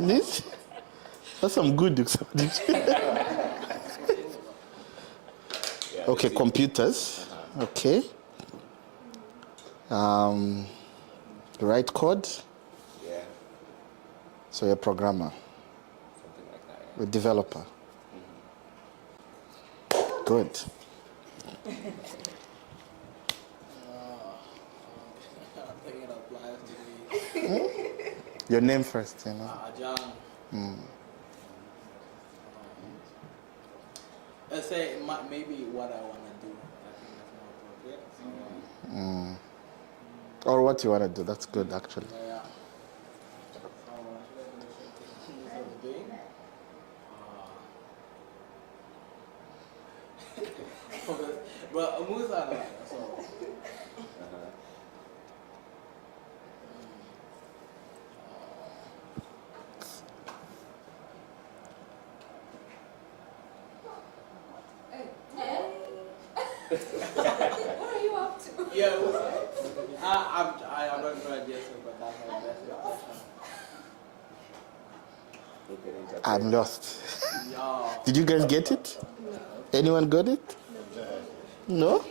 This? That's some good. Okay, computers. Okay. Write code. Yeah. So you're a programmer. Something like that. Yeah. A developer. Good. Your name first, you know. John. Let's say maybe what I want to do. I think that's more appropriate. So, Or what you want to do. That's good, actually. yeah. So, but Musa, so. What are you up to? Yeah, I'm not sure yet, but that's my best question. I'm lost. Yeah. Did you guys get it? Anyone got it? No?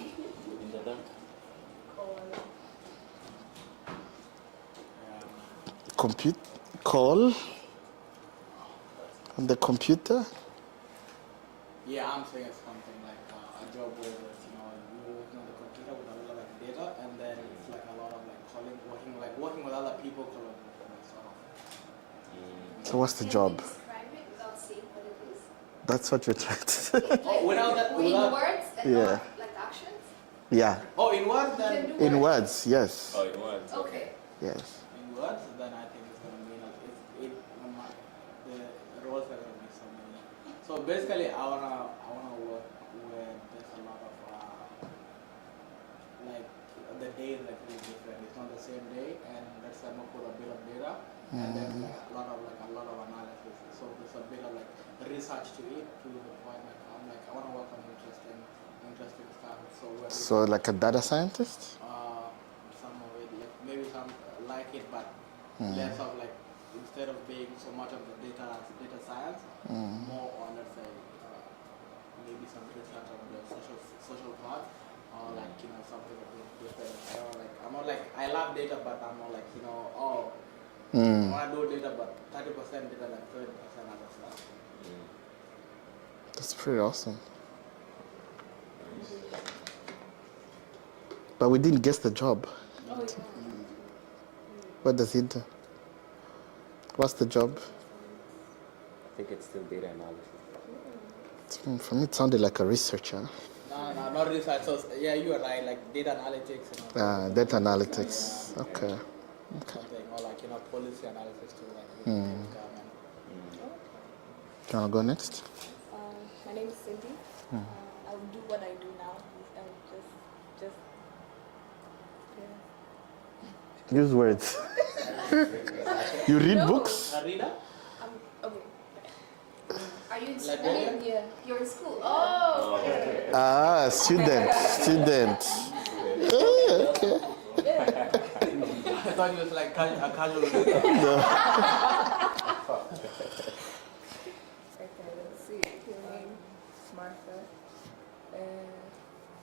Compute call on the computer? Yeah, I'm saying something like a job where you're working on the computer with a lot of data, and then it's like a lot of like calling, working with other people, collaborating, sort of. So what's the job? Describe it without saying what it is. That's what you're trying to say. Oh, without that, In words and Yeah. not like actions? Yeah. Oh, in words, You can then. do In words, yes. Oh, it was. Okay. Yes. In words, then I think it's gonna mean like the roles are gonna be so many. So basically, I wanna work where there's a lot of like the day is like really different. It's not the same day, and let's say I'm gonna put a bit of data, and then like a lot of analysis. So there's a bit of like research to it to the point like I wanna work on interesting stuff. So like a data scientist? Some of it, like maybe some like it, but less of like instead of being so much of the data science, more on let's say maybe some research on the social part, or like something a bit different. I'm not like I love data, but I'm not like I want to do data, but 30% data and 30% other stuff. That's pretty awesome. But we didn't guess the job. Oh, yeah. What does he do? What's the job? I think it's still data analysis. For me, it sounded like a researcher. No, not research. So yeah, you are right. Like data analytics. Data analytics. Okay. Something or like policy analysis too, like government. Do you want to go next? My name is Cindy. I'll do what I do now. Just Use words. You read books? Reader? okay. Are you in school? Librarian? Yeah. You're in school. Oh, okay. Ah, student. Oh, okay. I thought it was like a casual. Okay, let's see. Your name, Martha.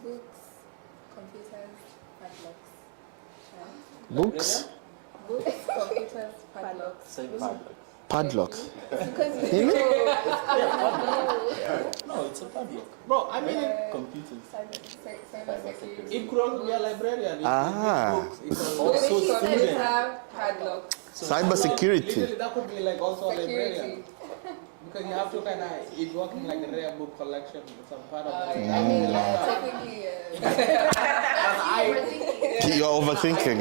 Books, computers, padlocks. Books? Books, computers, padlocks. Same padlock. Padlocks. Because No, it's a padlock. Bro, I mean, Computers. cybersecurity. it could also be a librarian. It Ah. It could Also Computers student. have padlocks. Cybersecurity. Literally, that could be like also a librarian. Security. Because you have to kind of, it's working like a rare book collection, some part of it. I That mean, would be like that. technically, Overthinking. You're overthinking.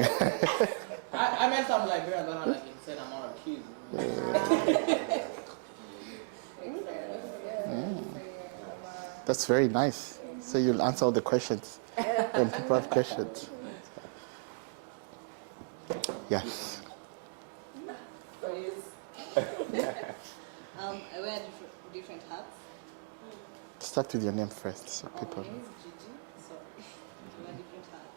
I met some librarians that had like insane amount of keys. That's very nice. So you'll answer all the questions when people have questions. Yes. I wear different hats. Start with your name first, so people. My name is Gigi. Sorry. I wear different hats.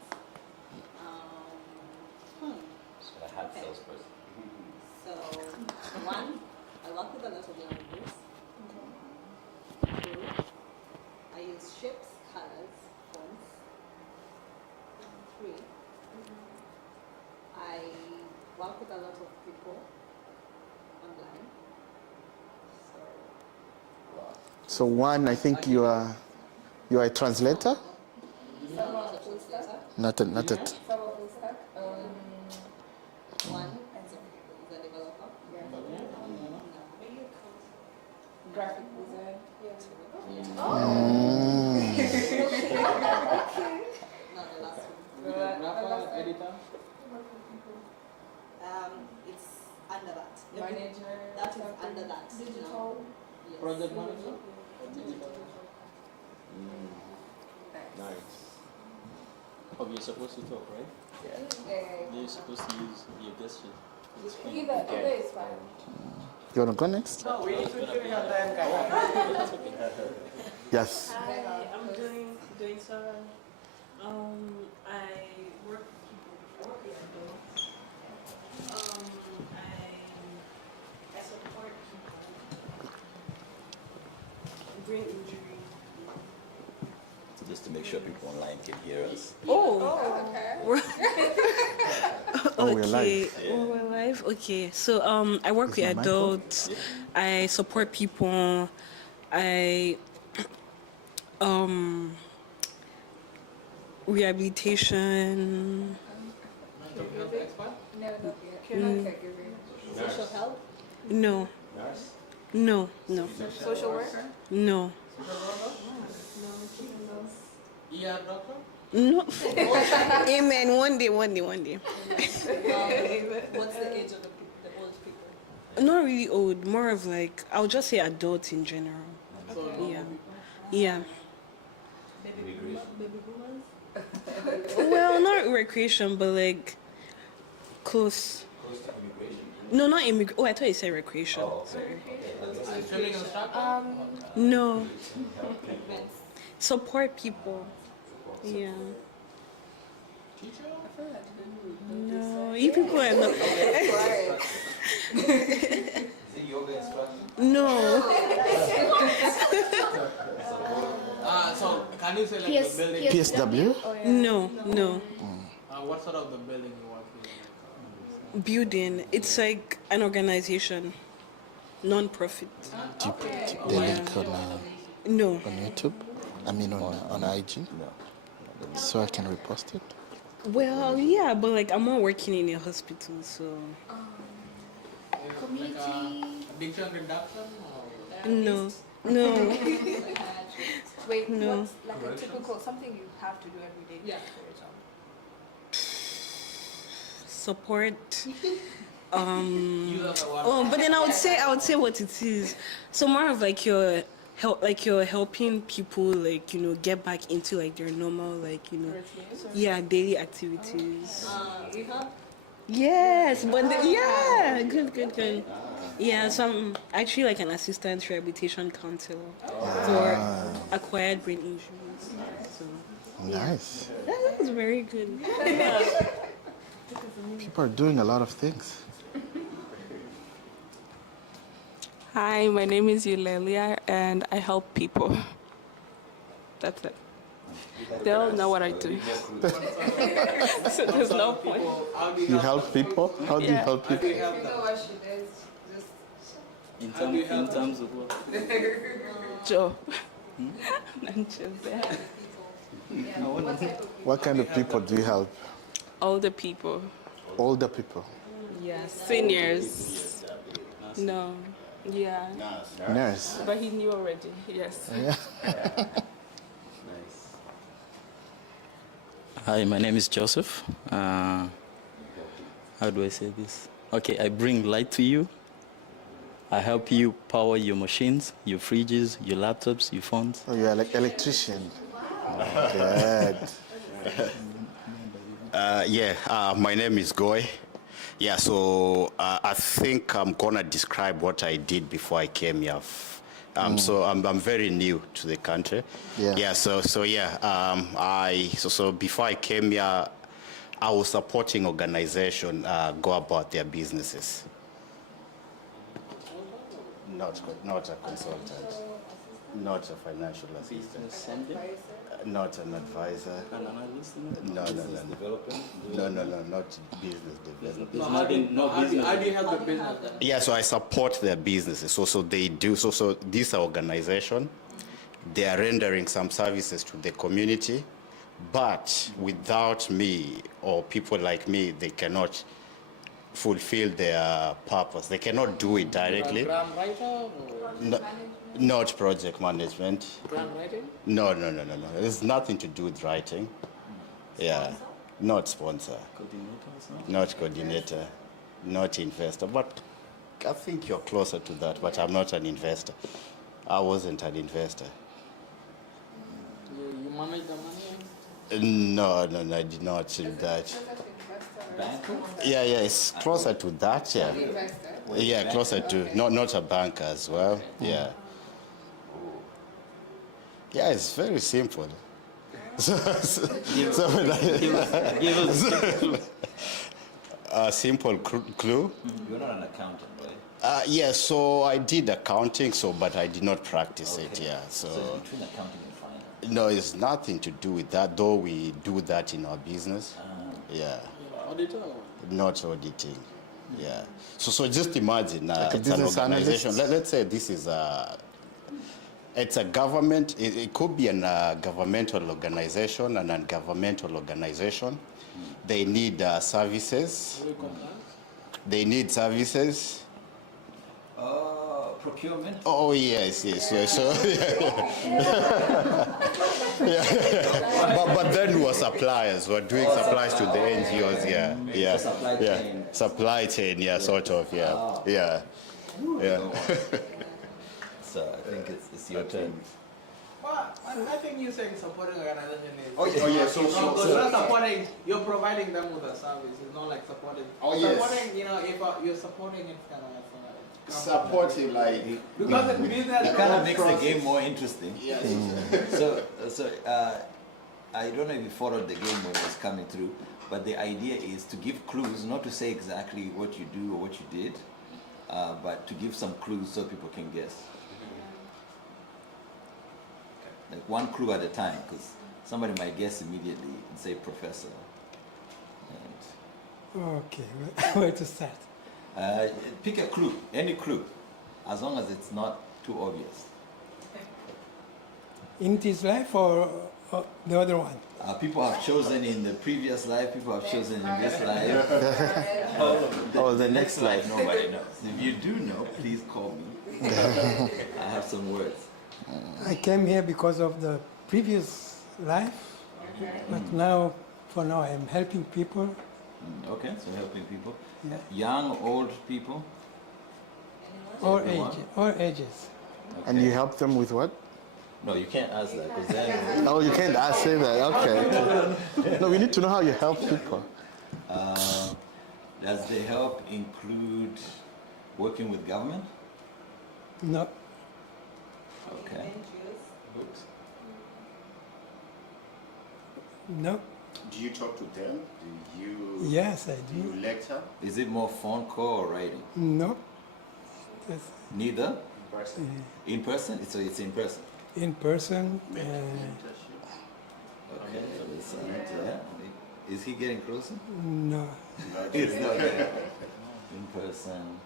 So a hat salesperson. So One, I work with a lot of languages. Two, I use shapes, colors, fonts. Three, I work with a lot of people online. So, So one, I think you are a translator, I'm not a translator. not a. One is a developer. Graphic design. Not the last one. Videographer, editor. It's under that. Manager. That is under that. Digital. Yes. Project manager. Nice. Oh, you're supposed to talk, right? You're supposed to use your gesture. Either is fine. You want to go next? No, we need to finish on time, guys. Yes. Hi, I'm doing so. I work with people before, adults. I support people. Brain injury. Just to make sure people online can hear us. Oh, we're live. Oh, we're live. Okay, so I work Is with my mic on? adults. I support people. I rehabilitation. Mental health expert. No, not yet. Not caregiving. Social help. No, Nurse? no, no, Social worker? no, ER doctor. no. Amen. One day. What's the age of the old people? Not really old. More of like I'll just say adults in general. So Yeah, yeah. Baby boomers? Well, not recreation, but like close. Close to immigration. No, not immigration. Oh, I thought you said recreation. Sorry. swimming instructor. No. Support people. Yeah. Teacher. No, you people are not. Is it yoga instruction? No. So can you say like PS, the building? PSW? No, no. What sort of the building you work in? Building. It's like an organization, non-profit. Do you put the link No. on YouTube? I mean on IG? No. So I can repost it? Well, yeah, but like I'm not working in a hospital, so Community. Addiction reduction or no, no. Wait, No. what's like a typical something you have to do every day? Yeah. for your job? Support. use of the word. Oh, but then I would say what it is. So more of like you're helping people like get back into like their normal like daily activities. Rehab? Yes, but yeah, good. Yeah, so I'm actually like an assistant rehabilitation counselor for acquired brain injuries. So Nice. that was very good. People are doing a lot of things. Hi, my name is Eulelia and I help people. That's it. They all know what I do. So there's no point. How do you You help people? How do you Yeah. help people? You know what she does? Just In terms of what? Joe. And just there. what type of What kind of people do you help? All the people. Older people. Yeah. Seniors. No. Yeah. Nurse. But he knew already. Yes. Nice. Hi, my name is Joseph. How do I say this? Okay, I bring light to you. I help you power your machines, your fridges, your laptops, your phones. Oh, you're like electrician. Good. My name is Goy. Yeah, so I think I'm gonna describe what I did before I came here. So I'm very new to the country. Yeah. So before I came here, I was supporting organization go about their businesses. Not a consultant. Not a financial assistant. Not an advisor. An analyst? No, not business development. So how do you help the business then? Yeah, so I support their businesses. So they do. So this organization, they are rendering some services to the community, but without me or people like me, they cannot fulfill their purpose. They cannot do it directly. Grant writer or No, not project management. grant writing? No. There's nothing to do with writing. Yeah, not sponsor. Not coordinator, not investor. But I think you're closer to that, but I'm not an investor. I wasn't an investor. You manage the money? No, I did not do that. Yeah, it's closer to that, yeah. Yeah, closer to, not a banker as well, yeah. Yeah, it's very simple. Give us A simple clue? You're not an accountant, right? Yeah, so I did accounting, but I did not practice it, yeah. So it's between accounting and finance. No, it's nothing to do with that, though we do that in our business. Yeah, Auditor? not auditing. Yeah. So just imagine Like a it's an business organization. analyst? Let's say this is it's a government. It could be a governmental organization, and a non-governmental organization. They need services. They need services. Procurement? Oh yes. So but then we were suppliers. We're doing supplies to the NGOs. Yeah. Supply chain. Supply chain. Yeah, sort of. Yeah. So I think it's your turn. Well, I think you're saying supporting organization is. Oh, yeah. So you're not supporting. You're providing them with a service. It's not like supporting. Oh, yes. Supporting, if you're supporting it, kind of like. Supporting like Because in business, It kind of makes the game more interesting. Yes. So I don't know if you followed the game when it was coming through, but the idea is to give clues, not to say exactly what you do or what you did, but to give some clues so people can guess. Like one clue at a time, because somebody might guess immediately and say professor. Okay, where to start? Pick a clue, any clue, as long as it's not too obvious. In this life or the other one? People have chosen in the previous life, people have chosen in this life. the next life. Nobody knows. If you do know, please call me. I have some words. I came here because of the previous life, but for now, I'm helping people. Okay, so helping people. Yeah. Young, old people. All Everyone? ages. Okay. And you help them with what? No, you can't ask that because then. Oh, you can't say that. Okay. No, we need to know how you help people. Does the help include working with government? No. Okay. Oops. No. Do you talk to them? Do you? Yes, I Do do. you lecture? Is it more phone call or writing? No. Yes. Neither. In person? So it's in person. In person. Okay. So yeah. Is he getting closer? No. It's not getting in person.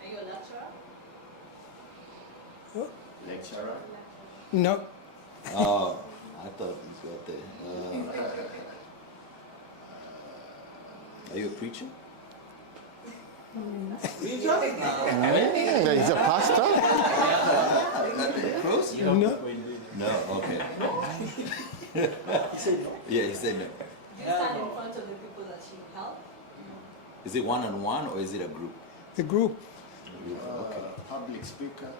Are you a lecturer? Lecturer? No. Oh, I thought he's got there. Are you a preacher? Yeah, he's a pastor? Close? No. No, okay. Yeah, he said no. Do you stand in front of the people that you help? Is it one-on-one or is it a group? The group. Okay. Public speaker?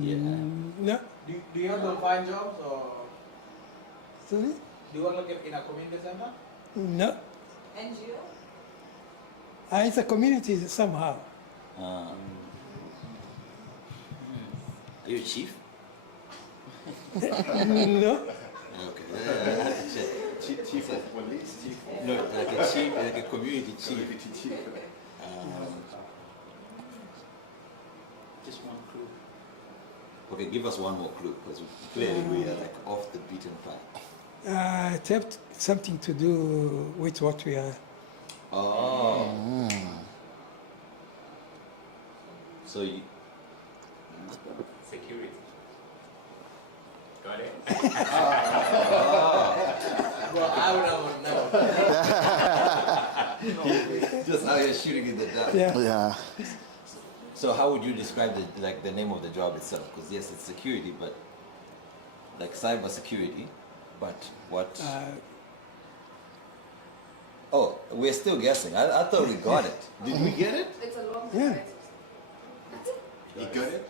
Yeah. No. Do you have to find jobs or Sorry? do you work like in a community center? No. NGO? It's a community somehow. Are you a chief? No. Okay. Chief of police? No, like a chief, like a community chief. Okay, give us one more clue, because clearly we are like off the beaten path. It has something to do with what we are. Oh. So you... Security. Got it? Well, I would never know. Just out here shooting in the dark. Yeah. Yeah. So how would you describe the name of the job itself? Because yes, it's security, but like cybersecurity, but what? Oh, we're still guessing. I thought we got it. Did we get it? It's a long Yeah. You got it?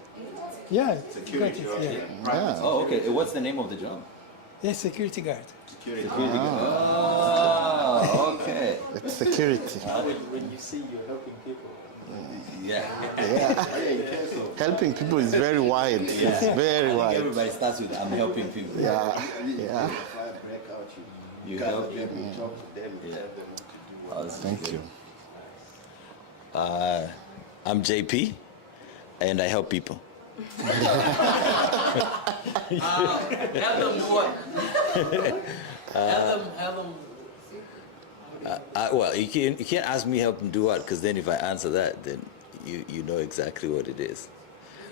Yeah. Security, got it, okay. yeah. Yeah. Oh, okay. What's the name of the job? Yeah, security guard. Security. Oh, okay. It's security. When you see you're helping people. Yeah. Yeah. Helping people is very wide. It's very I think wide. everybody starts with I'm helping people. Yeah. Yeah. Fire break out, You gather help them, people. you talk to them, you Yeah. tell them what to do. Oh, this is Thank good. you. I'm JP, and I help people. Help them what? Help them. Well, you can't ask me help them do what, because then if I answer that, then you know exactly what it is. Is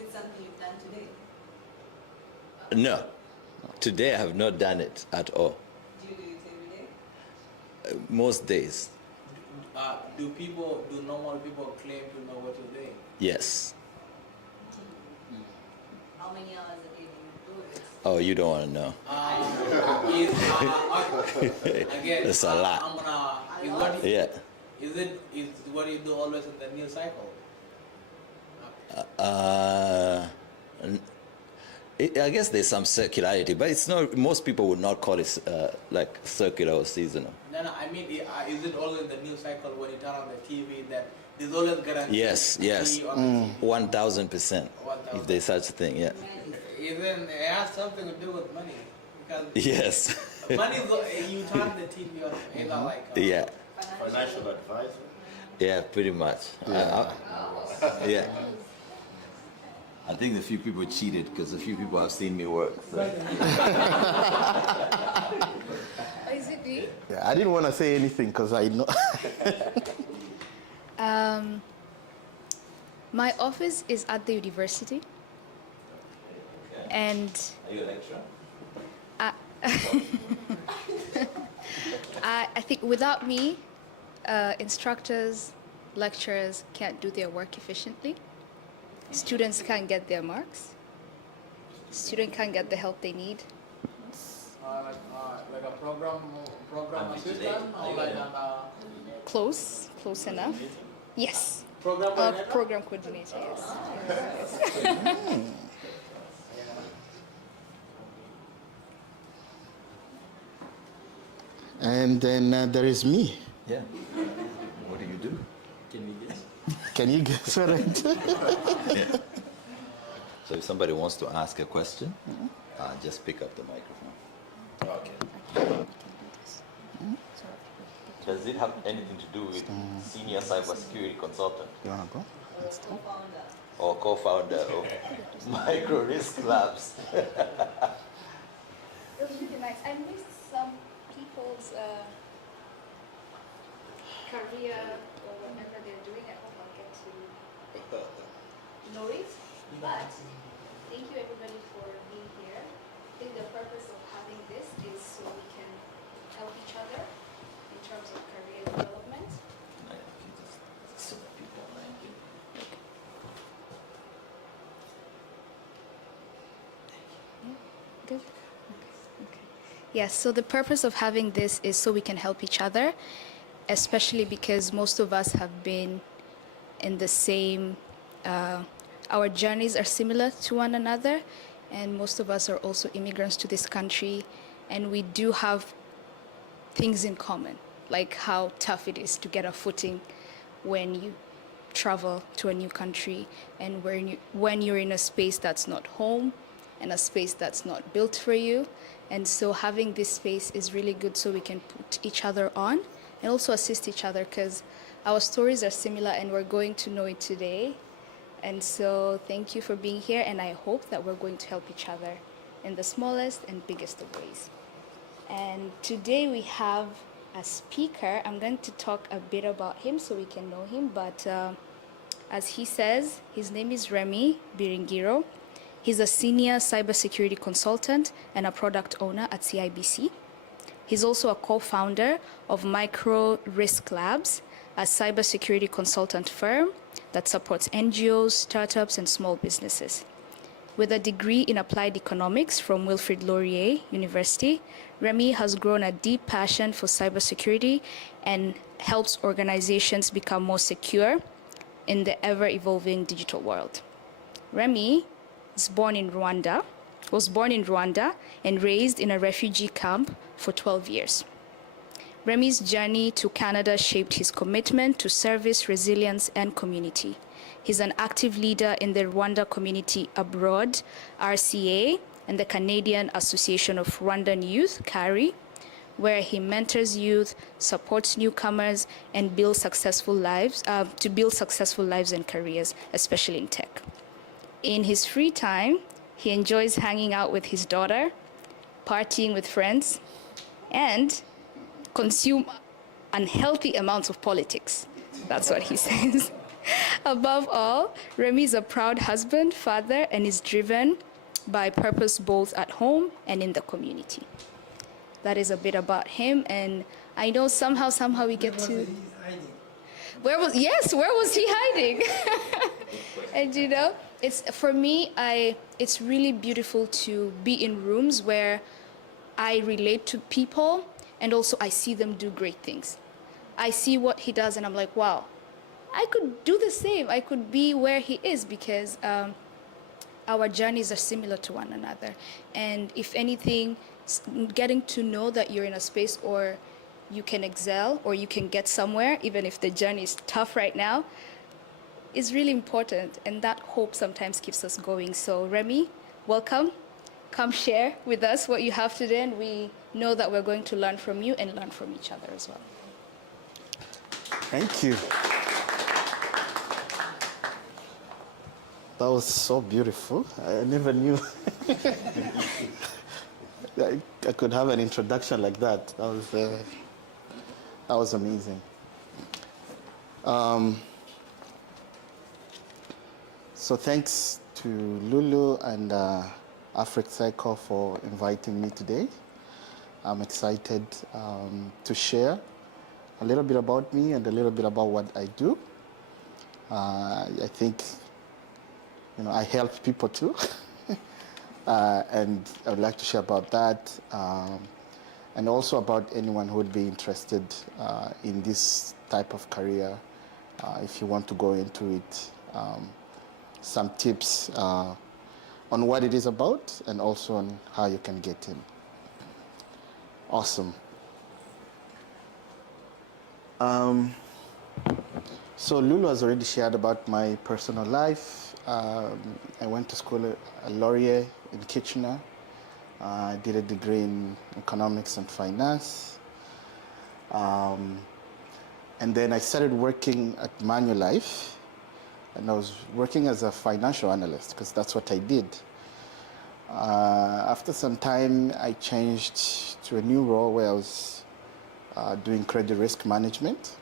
it something you've done today? No, today I have not done it at all. Do you do it every day? Most days, Do normal people claim to know what you're doing? yes. How many hours a day do you do it? Oh, you don't want to know. Again, That's a lot. I'm gonna. Yeah. Is what you do always in the news cycle? I guess there's some circularity, but it's not. Most people would not call it like circular or seasonal. No, I mean, is it always the news cycle when you turn on the TV that there's always guarantee? Yes, yes, 1000%. If there's such a thing, yeah. Even it has something to do with money because Yes. money is you turn the TV on, either like Yeah. Financial advisor. Yeah, pretty much. Yeah. I think a few people cheated because a few people have seen me work. So. Is it me? Yeah, I didn't want to say anything because I know. My office is at the university. And Are you a lecturer? I think without me, instructors, lecturers can't do their work efficiently. Students can't get their marks. Students can't get the help they need. like a program assistant or like an Close enough. Yes. program coordinator? Program coordinator, yes. And then there is me. Yeah. What do you do? Can we guess? Can you guess what I do? So if somebody wants to ask a question, just pick up the microphone. Okay. Does it have anything to do with senior cybersecurity consultant You want to go? Let's go. or co-founder of Micro Risk Labs? It was really nice. I missed some people's career or whatever they're doing. I hope I'll get to know it. But thank you everybody for being here. I think the purpose of having this is so we can help each other in terms of career development. Good. Okay. Yes, so the purpose of having this is so we can help each other, especially because most of us have been in the same, our journeys are similar to one another, and most of us are also immigrants to this country, and we do have things in common, like how tough it is to get a footing when you travel to a new country and when you're in a space that's not home and a space that's not built for you. And so having this space is really good so we can put each other on and also assist each other because our stories are similar and we're going to know it today. And so thank you for being here, and I hope that we're going to help each other in the smallest and biggest of ways. And today we have a speaker. I'm going to talk a bit about him so we can know him, but as he says, his name is Remy Biringiro. He's a senior cybersecurity consultant and a product owner at CIBC. He's also a co-founder of Micro Risk Labs, a cybersecurity consultant firm that supports NGOs, startups, and small businesses. With a degree in applied economics from Wilfrid Laurier University, Remy has grown a deep passion for cybersecurity and helps organizations become more secure in the ever-evolving digital world. Remy was born in Rwanda and raised in a refugee camp for 12 years. Remy's journey to Canada shaped his commitment to service, resilience, and community. He's an active leader in the Rwanda Community Abroad, RCA, and the Canadian Association of Rwandan Youth, CARI, where he mentors youth, supports newcomers, and builds successful lives and careers, especially in tech. In his free time, he enjoys hanging out with his daughter, partying with friends, and consume unhealthy amounts of politics. That's what he says. Above all, Remy is a proud husband, father, and is driven by purpose both at home and in the community. That is a bit about him, and I know somehow we get to... Where was he hiding? And you know, for me, it's really beautiful to be in rooms where I relate to people, and also I see them do great things. I see what he does, and I'm like, wow, I could do the same. I could be where he is, because our journeys are similar to one another. And if anything, getting to know that you're in a space or you can excel or you can get somewhere, even if the journey is tough right now, is really important. And that hope sometimes keeps us going. So Remy, welcome. Come share with us what you have today, and we know that we're going to learn from you and learn from each other as well. Thank you. That was so beautiful. I never knew I could have an introduction like that. That was amazing. So thanks to Lulu and AfricCycle for inviting me today. I'm excited to share a little bit about me and a little bit about what I do. I think, I help people too. And I would like to share about that, and also about anyone who would be interested in this type of career, if you want to go into it, some tips on what it is about, and also on how you can get in. Awesome. So Lulu has already shared about my personal life. I went to school at Laurier in Kitchener. I did a degree in economics and finance. And then I started working at Manulife, and I was working as a financial analyst because that's what I did. After some time, I changed to a new role where I was doing credit risk management.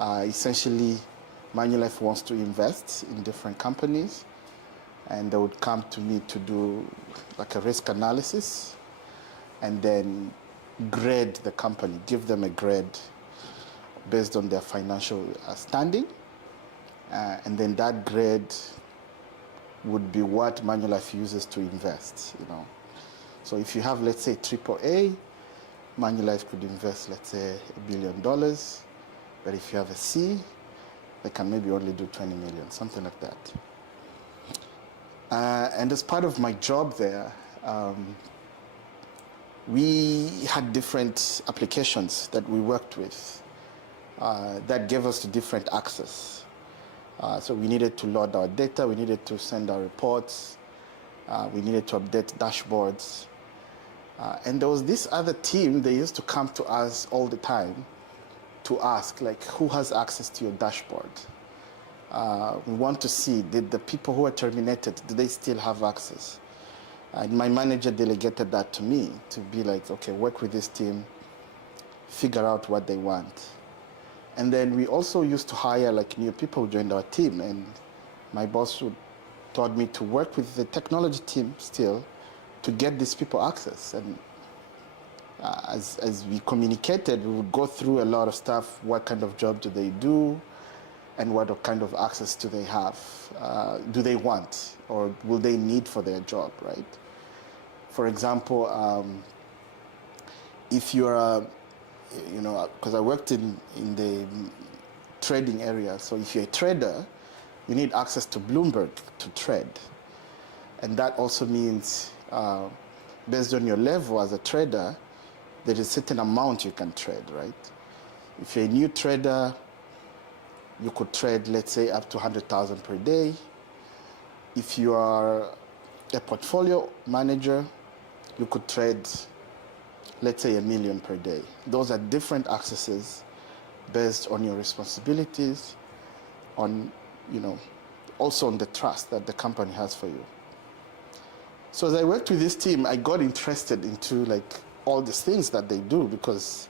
Essentially, Manulife wants to invest in different companies, and they would come to me to do like a risk analysis and then grade the company, give them a grade based on their financial standing. And then that grade would be what Manulife uses to invest, So if you have, let's say, AAA, Manulife could invest, let's say, $1 billion. But if you have a C, they can maybe only do 20 million, something like that. And as part of my job there, we had different applications that we worked with that gave us different access. So we needed to load our data, we needed to send our reports, we needed to update dashboards. And there was this other team, they used to come to us all the time to ask, like, who has access to your dashboard? We want to see, did the people who were terminated, do they still have access? And my manager delegated that to me to be like, okay, work with this team, figure out what they want. And then we also used to hire like new people who joined our team, and my boss taught me to work with the technology team still to get these people access. And as we communicated, we would go through a lot of stuff. What kind of job do they do? And what kind of access do they have? Do they want, or will they need for their job, right? For example, if you're a, because I worked in the trading area, so if you're a trader, you need access to Bloomberg to trade. And that also means, based on your level as a trader, there is a certain amount you can trade, right? If you're a new trader, you could trade, let's say, up to 100,000 per day. If you are a portfolio manager, you could trade, let's say, $1 million per day. Those are different accesses based on your responsibilities, on, also on the trust that the company has for you. So as I worked with this team, I got interested into like all these things that they do, because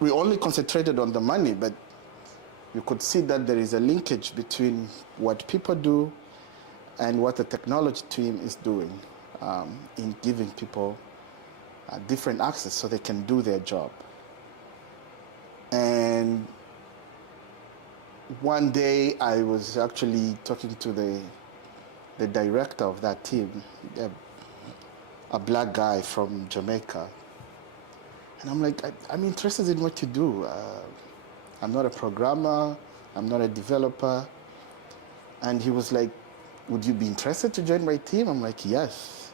we only concentrated on the money, but you could see that there is a linkage between what people do and what the technology team is doing in giving people different access so they can do their job. And one day I was actually talking to the director of that team, a black guy from Jamaica. And I'm like, I'm interested in what you do. I'm not a programmer, I'm not a developer. And he was like, would you be interested to join my team? I'm like, yes.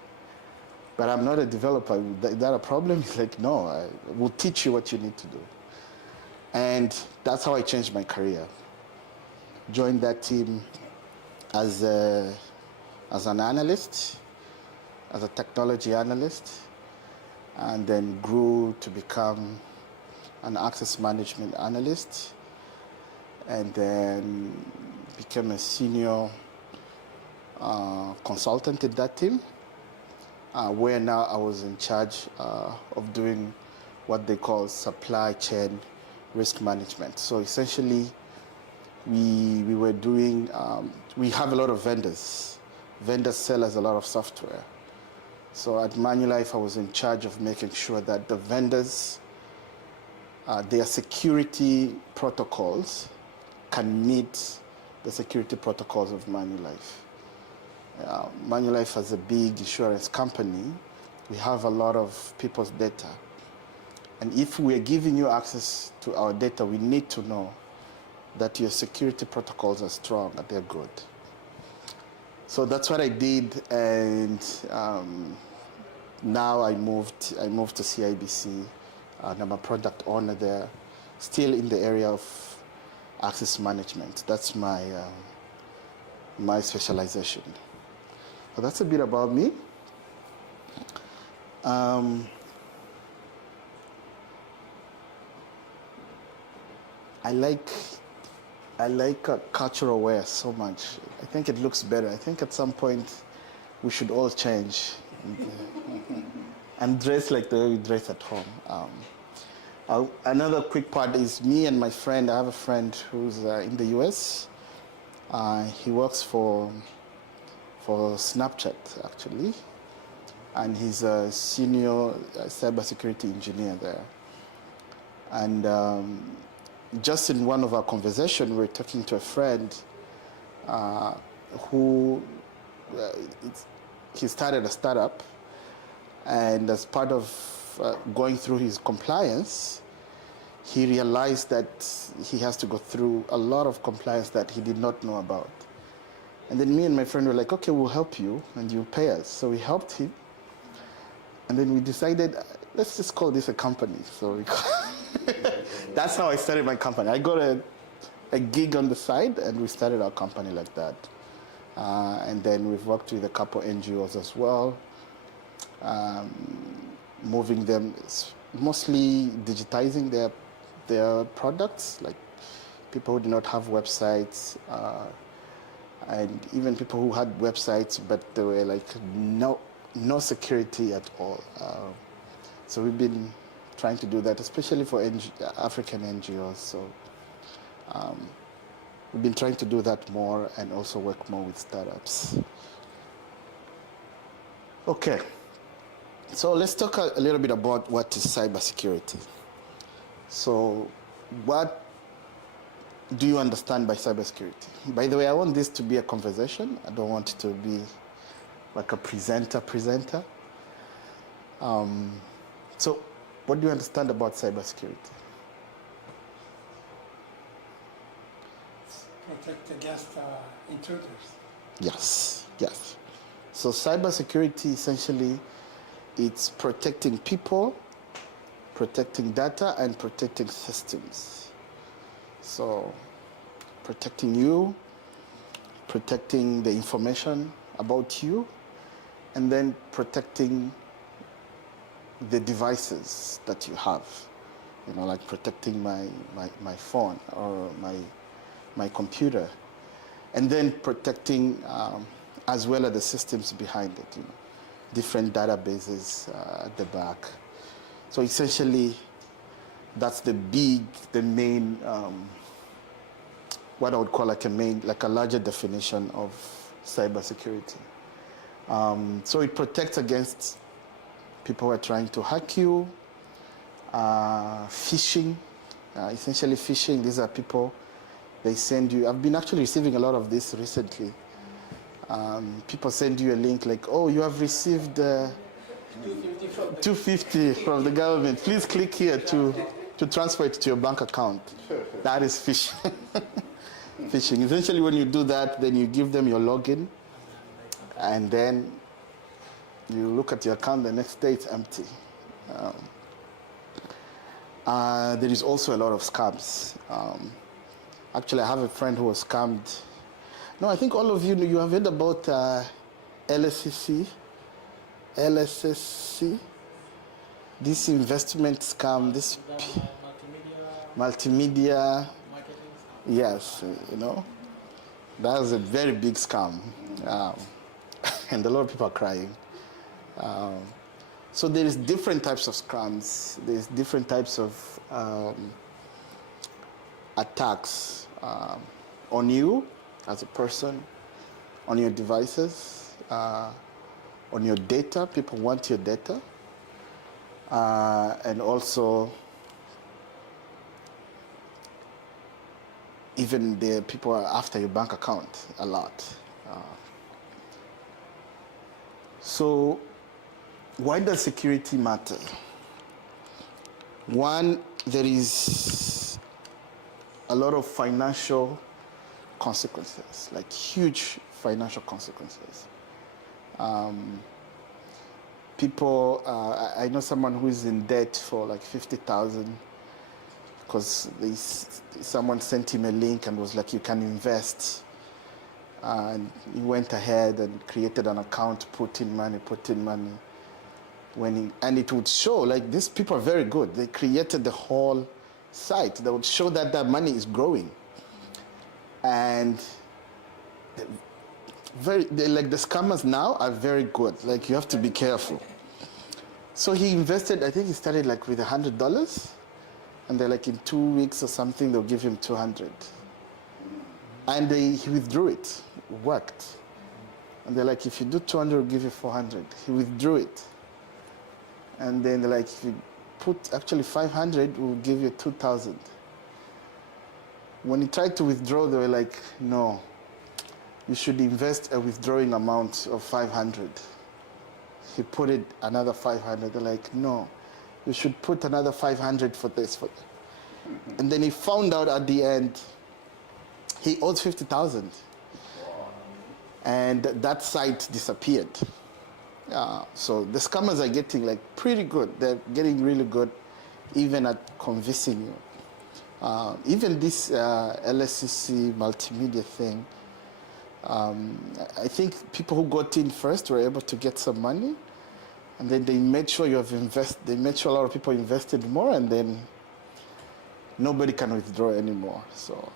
But I'm not a developer. Is that a problem? He's like, no, I will teach you what you need to do. And that's how I changed my career. Joined that team as an analyst, as a technology analyst, and then grew to become an access management analyst, and then became a senior consultant in that team, where now I was in charge of doing what they call supply chain risk management. So essentially, we were doing, we have a lot of vendors. Vendors sell us a lot of software. So at Manulife, I was in charge of making sure that the vendors, their security protocols can meet the security protocols of Manulife. Manulife, as a big insurance company, we have a lot of people's data. And if we're giving you access to our data, we need to know that your security protocols are strong and they're good. So that's what I did, and now I moved to CIBC, and I'm a product owner there, still in the area of access management. That's my my specialization. So that's a bit about me. I like cultural wear so much. I think it looks better. I think at some point we should all change and dress like the way we dress at home. Another quick part is me and my friend. I have a friend who's in the US. He works for Snapchat, actually, and he's a senior cybersecurity engineer there. And just in one of our conversations, we were talking to a friend who he started a startup, and as part of going through his compliance, he realized that he has to go through a lot of compliance that he did not know about. And then me and my friend were like, okay, we'll help you and you'll pay us. So we helped him. And then we decided, let's just call this a company. So that's how I started my company. I got a gig on the side and we started our company like that. And then we've worked with a couple NGOs as well, moving them, mostly digitizing their products, like people who did not have websites, and even people who had websites, but there were like no security at all. So we've been trying to do that, especially for African NGOs. So we've been trying to do that more and also work more with startups. Okay, so let's talk a little bit about what is cybersecurity. So what do you understand by cybersecurity? By the way, I want this to be a conversation. I don't want it to be like a presenter. So what do you understand about cybersecurity? Protect against intruders. Yes. So cybersecurity essentially, it's protecting people, protecting data, and protecting systems. So protecting you, protecting the information about you, and then protecting the devices that you have. You know, like protecting my phone or my computer. And then protecting as well as the systems behind it, you know, different databases at the back. So essentially, that's the main, what I would call like a larger definition of cybersecurity. So it protects against people who are trying to hack you, phishing, essentially phishing. These are people, they send you, I've been actually receiving a lot of this recently. People send you a link like, oh, you have received $250 from the government. Please click here to transfer it to your bank account. That is phishing. Phishing. Essentially, when you do that, then you give them your login, and then you look at your account, the next day it's empty. There is also a lot of scams. Actually, I have a friend who was scammed. No, I think all of you have heard about LSCC, this investment scam, this multimedia. Yes, you know, that was a very big scam, and a lot of people are crying. So there is different types of scams. There's different types of attacks on you as a person, on your devices, on your data. People want your data, and also even the people are after your bank account a lot. So why does security matter? One, there is a lot of financial consequences, like huge financial consequences. People, I know someone who is in debt for like 50,000 because someone sent him a link and was like, you can invest. And he went ahead and created an account, put in money. And it would show, like, these people are very good. They created the whole site that would show that that money is growing. And like the scammers now are very good. Like, you have to be careful. So he invested, I think he started like with $100, and they're like in 2 weeks or something, they'll give him 200. And he withdrew it. Worked. And they're like, if you do 200, we'll give you 400. He withdrew it. And then they're like, if you put actually 500, we'll give you 2,000. When he tried to withdraw, they were like, no, you should invest a withdrawing amount of 500. He put it another 500. They're like, no, you should put another 500 for this. And then he found out at the end, he owed 50,000. And that site disappeared. So the scammers are getting like pretty good. They're getting really good even at convincing you. Even this LSCC multimedia thing, I think people who got in first were able to get some money, and then they made sure they made sure a lot of people invested more, and then nobody can withdraw anymore. So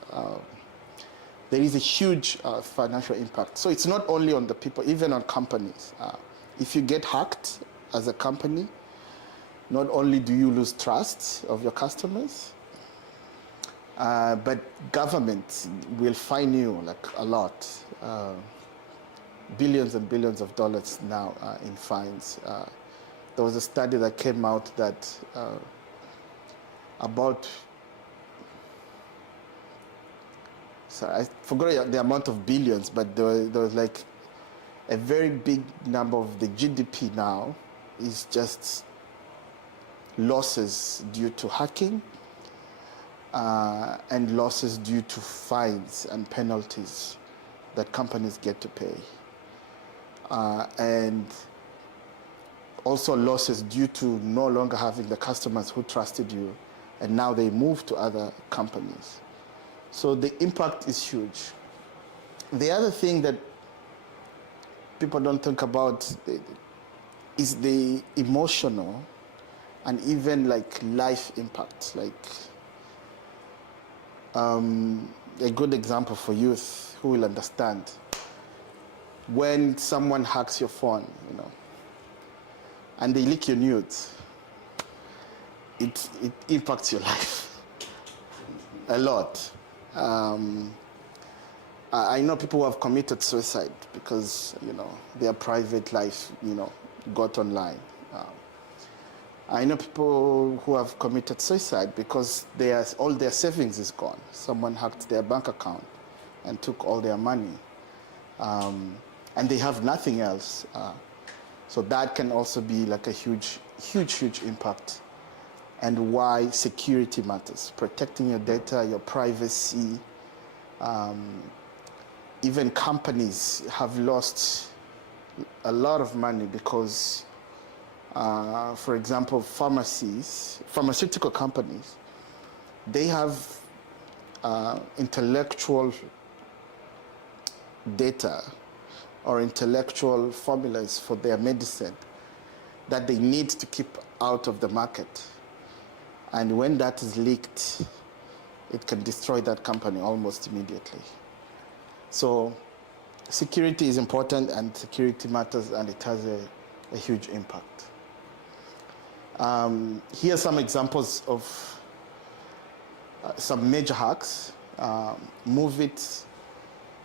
there is a huge financial impact. So it's not only on the people, even on companies. If you get hacked as a company, not only do you lose trust of your customers, but government will fine you like a lot. Billions and billions of dollars now in fines. There was a study that came out that about, sorry, I forgot the amount of billions, but there was like a very big number of the GDP now is just losses due to hacking and losses due to fines and penalties that companies get to pay. And also losses due to no longer having the customers who trusted you, and now they move to other companies. So the impact is huge. The other thing that people don't think about is the emotional and even like life impact. Like a good example for youth who will understand. When someone hacks your phone, and they leak your nudes, it impacts your life a lot. I know people who have committed suicide because their private life got online. I know people who have committed suicide because all their savings is gone. Someone hacked their bank account and took all their money, and they have nothing else. So that can also be like a huge impact, and why security matters. Protecting your data, your privacy. Even companies have lost a lot of money because, for example, pharmaceutical companies, they have intellectual data or intellectual formulas for their medicine that they need to keep out of the market. And when that is leaked, it can destroy that company almost immediately. So security is important, and security matters, and it has a huge impact. Here are some examples of some major hacks. MoveIt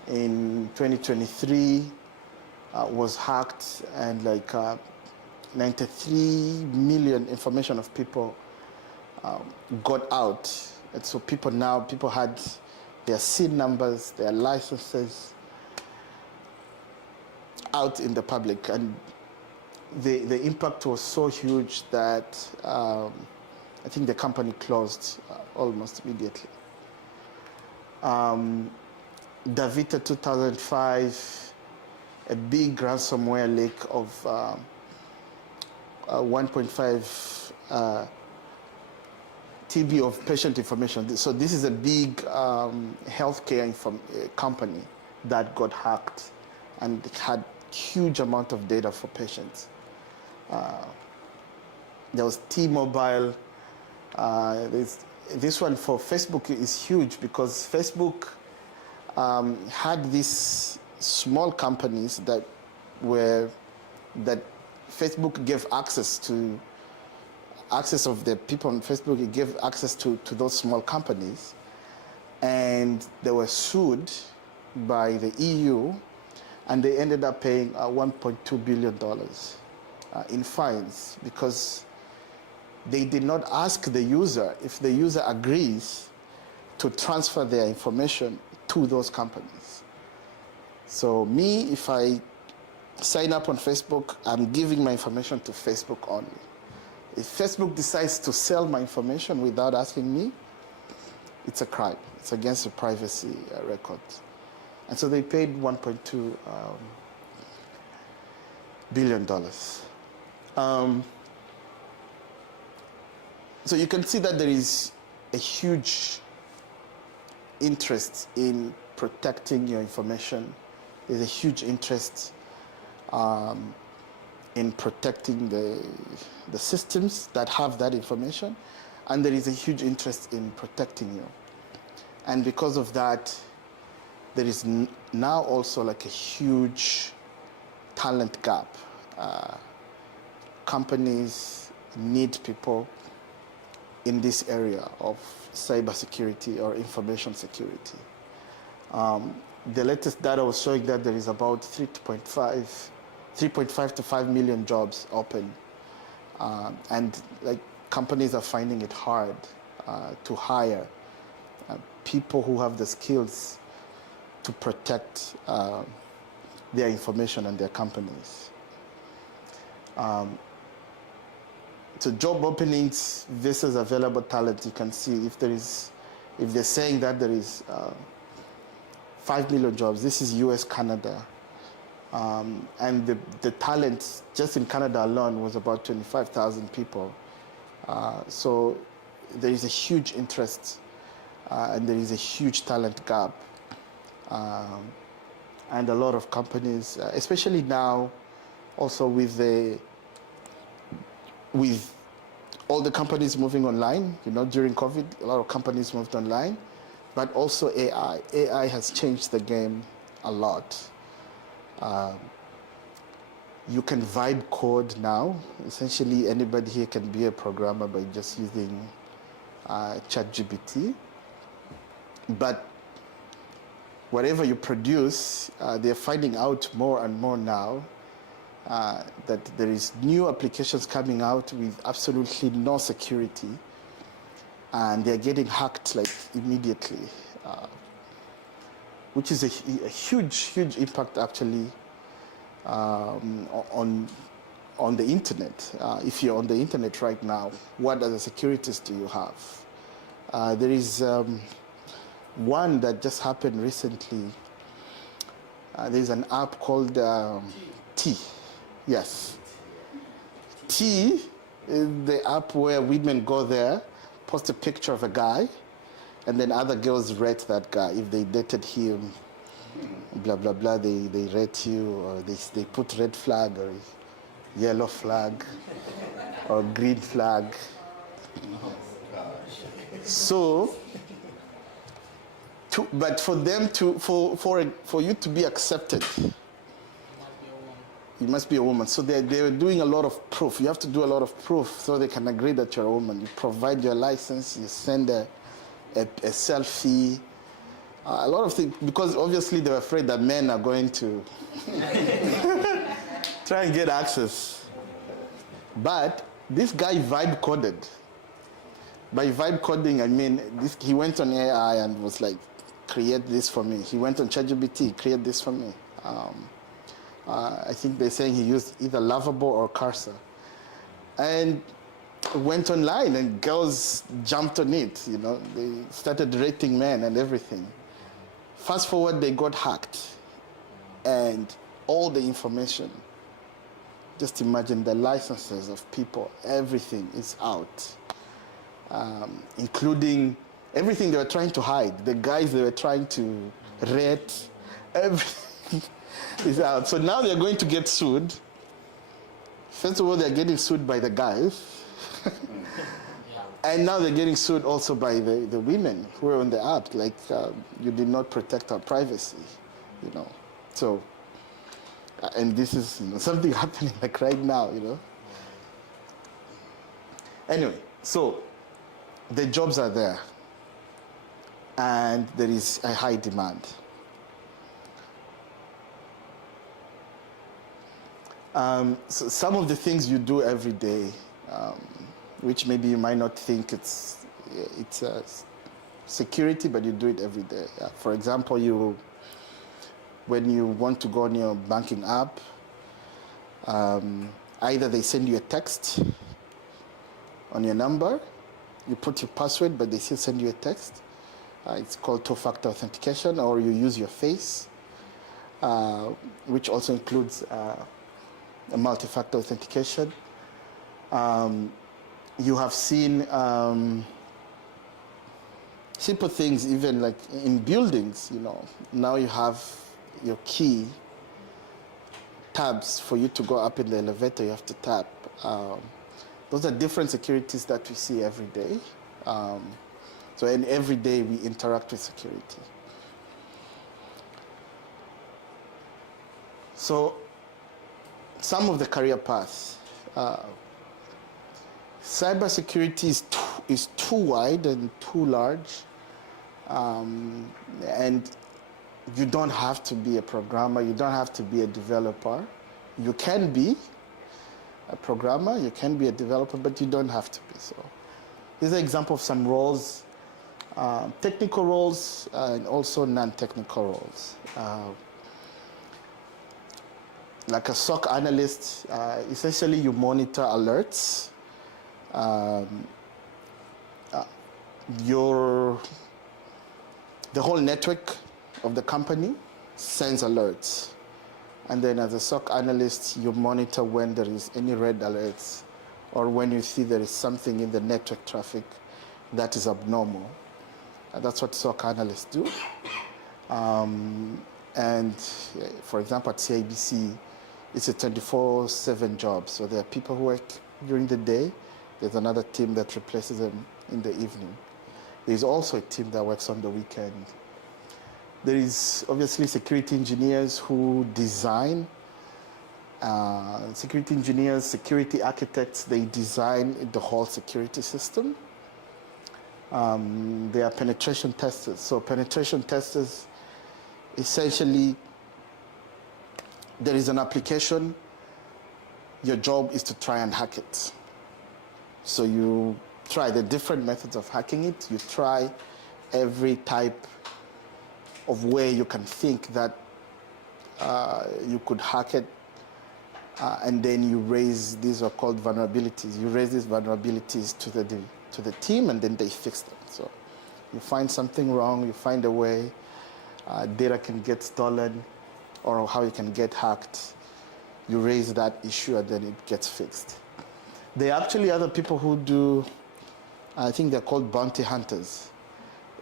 in 2023 was hacked, and like 93 million information of people got out. And so people had their SIN numbers, their licenses out in the public, and the impact was so huge that I think the company closed almost immediately. Davita 2005, a big ransomware leak of 1.5 TB of patient information. So this is a big healthcare company that got hacked, and it had huge amount of data for patients. There was T-Mobile. This one for Facebook is huge because Facebook had these small companies that Facebook gave access of the people on Facebook. It gave access to those small companies, and they were sued by the EU, and they ended up paying $1.2 billion in fines because they did not ask the user if the user agrees to transfer their information to those companies. So me, if I sign up on Facebook, I'm giving my information to Facebook only. If Facebook decides to sell my information without asking me, it's a crime. It's against the privacy records. And so they paid $1.2 billion. So you can see that there is a huge interest in protecting your information. There's a huge interest in protecting the systems that have that information. And there is a huge interest in protecting you. And because of that, there is now also like a huge talent gap. Companies need people in this area of cybersecurity or information security. The latest data was showing that there is about 3.5 to 5 million jobs open. And like companies are finding it hard to hire people who have the skills to protect their information and their companies. So job openings versus available talent, you can see if they're saying that there is 5 million jobs, this is US, Canada. And the talent just in Canada alone was about 25,000 people. So there is a huge interest and there is a huge talent gap. And a lot of companies, especially now, also with all the companies moving online, during COVID, a lot of companies moved online, but also AI. AI has changed the game a lot. You can vibe code now. Essentially, anybody here can be a programmer by just using ChatGPT. But whatever you produce, they're finding out more and more now that there is new applications coming out with absolutely no security, and they're getting hacked like immediately, which is a huge impact actually on the internet. If you're on the internet right now, what other securities do you have? There is one that just happened recently. There's an app called T. Yes. T is the app where women go there, post a picture of a guy, and then other girls rate that guy. If they dated him, blah, blah, blah, they rate you, or they put red flag or yellow flag or green flag. So, but for them for you to be accepted, you must be a woman. So they're doing a lot of proof. You have to do a lot of proof so they can agree that you're a woman. You provide your license, you send a selfie, a lot of things, because obviously they're afraid that men are going to try and get access. But this guy vibe coded. By vibe coding, I mean, he went on AI and was like, create this for me. He went on ChatGPT, create this for me. I think they're saying he used either Lovable or Cursor. And went online and girls jumped on it, They started rating men and everything. Fast forward, they got hacked. And all the information, just imagine the licenses of people, everything is out. Including everything they were trying to hide. The guys they were trying to rate, everything is out. So now they're going to get sued. First of all, they're getting sued by the guys. And now they're getting sued also by the women who are on the app. Like, you did not protect our privacy, So, and this is something happening like right now, Anyway, so the jobs are there. And there is a high demand. So some of the things you do every day, which maybe you might not think it's security, but you do it every day. For example, when you want to go on your banking app, either they send you a text on your number, you put your password, but they still send you a text. It's called two-factor authentication, or you use your face, which also includes a multi-factor authentication. You have seen simple things, even like in buildings, now you have your key tabs for you to go up in the elevator, you have to tap. Those are different securities that we see every day. So and every day we interact with security. So some of the career paths. Cybersecurity is too wide and too large. And you don't have to be a programmer, you don't have to be a developer. You can be a programmer, you can be a developer, but you don't have to be. So here's an example of some roles, technical roles and also non-technical roles. Like a SOC analyst, essentially you monitor alerts. The whole network of the company sends alerts. And then as a SOC analyst, you monitor when there is any red alerts or when you see there is something in the network traffic that is abnormal. That's what SOC analysts do. And for example, at CIBC, it's a 24/7 job. So there are people who work during the day. There's another team that replaces them in the evening. There's also a team that works on the weekend. There is obviously security engineers who design, security engineers, security architects, they design the whole security system. There are penetration testers. So penetration testers, essentially, there is an application, your job is to try and hack it. So you try the different methods of hacking it. You try every type of way you can think that you could hack it, and then you raise, these are called vulnerabilities. You raise these vulnerabilities to the team, and then they fix them. So you find something wrong, you find a way data can get stolen, or how it can get hacked. You raise that issue, and then it gets fixed. There are actually other people who do, I think they're called bounty hunters.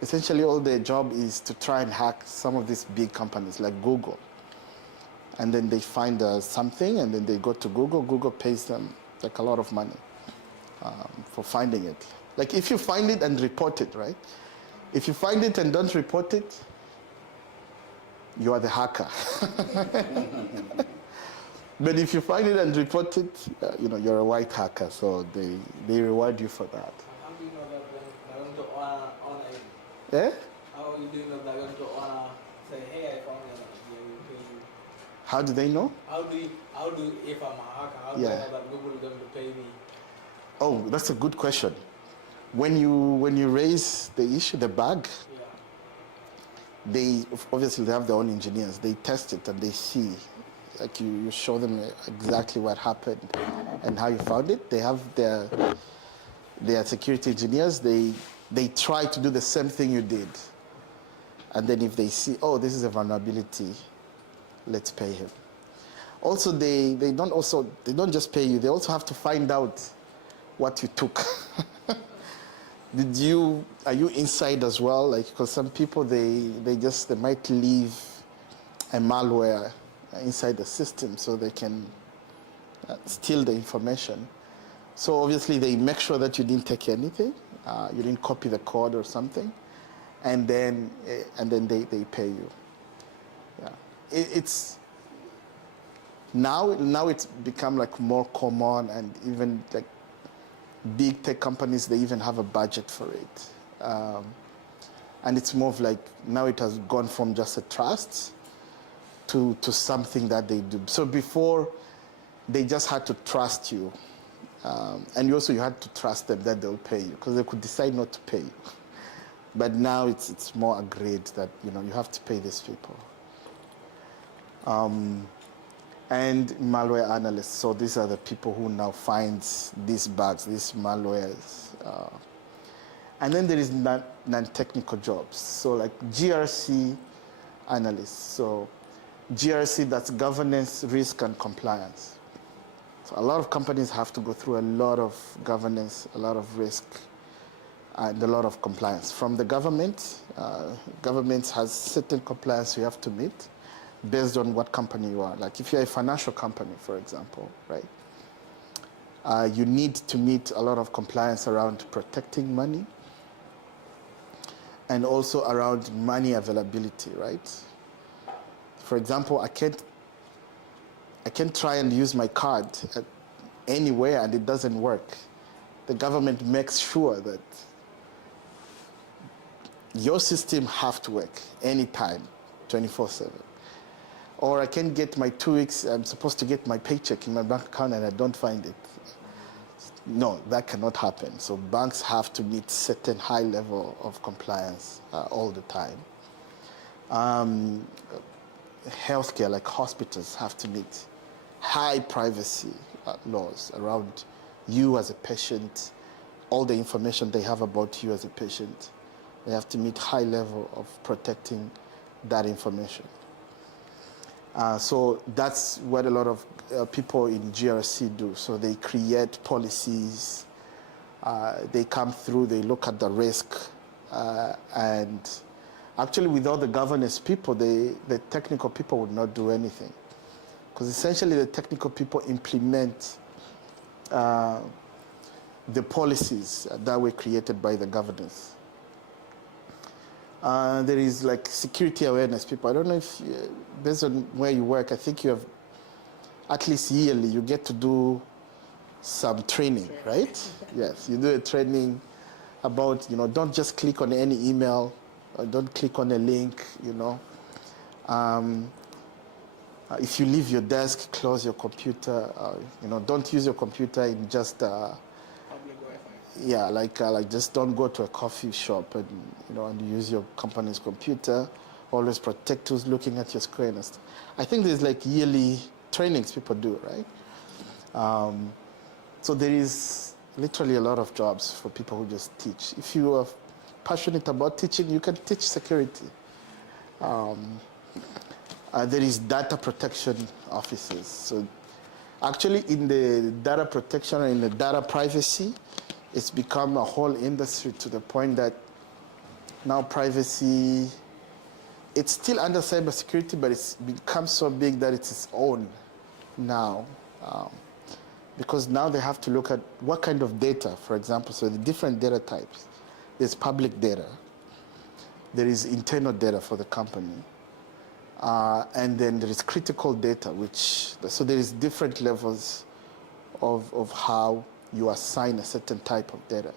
Essentially, all their job is to try and hack some of these big companies like Google. And then they find something, and then they go to Google. Google pays them like a lot of money for finding it. Like if you find it and report it, right? If you find it and don't report it, you are the hacker. But if you find it and report it, you're a white hacker, so they reward you for that. How do you know that they're going to honor it? Eh? How do you know they're going to honor, say, hey, I found it, yeah, we pay you? How do they know? If I'm a hacker, how do I know that Google is going to pay me? Oh, that's a good question. When you raise the issue, the bug, they obviously they have their own engineers. They test it and they see, like you show them exactly what happened and how you found it. They have their security engineers. They try to do the same thing you did, and then if they see, oh, this is a vulnerability, let's pay him. Also, they don't just pay you. They also have to find out what you took. Are you inside as well? Like, because some people they might leave a malware inside the system so they can steal the information. So obviously they make sure that you didn't take anything, you didn't copy the code or something, and then they pay you. Yeah, it's now it's become like more common, and even like big tech companies, they even have a budget for it. And it's more of like, now it has gone from just a trust to something that they do. So before, they just had to trust you. And you had to trust them that they'll pay you, because they could decide not to pay you. But now it's more agreed that, you have to pay these people. And malware analysts. So these are the people who now find these bugs, these malwares. And then there is non-technical jobs. So like GRC analysts. So GRC, that's governance, risk, and compliance. So a lot of companies have to go through a lot of governance, a lot of risk, and a lot of compliance. From the government, government has certain compliance you have to meet based on what company you are. Like if you're a financial company, for example, right? You need to meet a lot of compliance around protecting money and also around money availability, right? For example, I can't try and use my card anywhere and it doesn't work. The government makes sure that your system have to work anytime, 24/7. Or I can get my 2 weeks, I'm supposed to get my paycheck in my bank account and I don't find it. No, that cannot happen. So banks have to meet certain high level of compliance all the time. Healthcare, like hospitals, have to meet high privacy laws around you as a patient, all the information they have about you as a patient. They have to meet high level of protecting that information. So that's what a lot of people in GRC do. So they create policies, they come through, they look at the risk, and actually without the governance people, the technical people would not do anything. Because essentially the technical people implement the policies that were created by the governance. There is like security awareness people. I don't know if, based on where you work, I think you have, at least yearly, you get to do some training, right? Yes, you do a training about, don't just click on any email, or don't click on a link, if you leave your desk, close your computer, don't use your computer in just, yeah, like just don't go to a coffee shop and and use your company's computer. Always protect who's looking at your screen. I think there's like yearly trainings people do, right? So there is literally a lot of jobs for people who just teach. If you are passionate about teaching, you can teach security. There is data protection officers. So actually in the data protection and in the data privacy, it's become a whole industry to the point that now privacy, it's still under cybersecurity, but it's become so big that it's its own now. Because now they have to look at what kind of data, for example, so the different data types. There's public data, there is internal data for the company, and then there is critical data, so there is different levels of how you assign a certain type of data.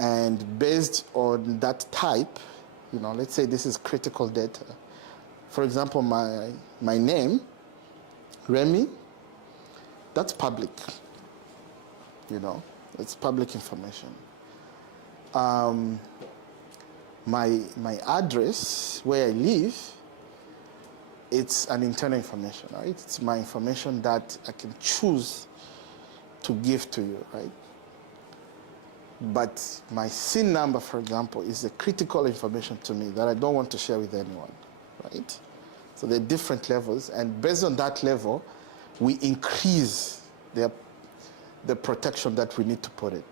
And based on that type, let's say this is critical data. For example, my name, Remy, that's public. It's public information. My address, where I live, it's an internal information, right? It's my information that I can choose to give to you, right? But my SIN number, for example, is a critical information to me that I don't want to share with anyone, right? So there are different levels, and based on that level, we increase the protection that we need to put it,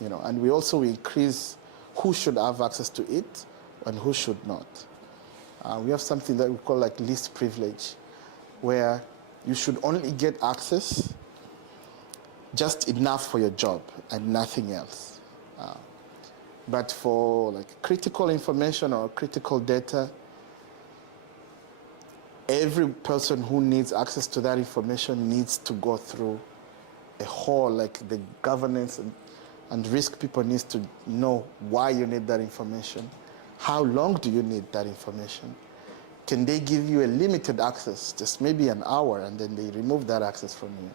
and we also increase who should have access to it and who should not. We have something that we call like least privilege, where you should only get access just enough for your job and nothing else. But for like critical information or critical data, every person who needs access to that information needs to go through a whole, like the governance and risk people needs to know why you need that information. How long do you need that information? Can they give you a limited access, just maybe an hour, and then they remove that access from you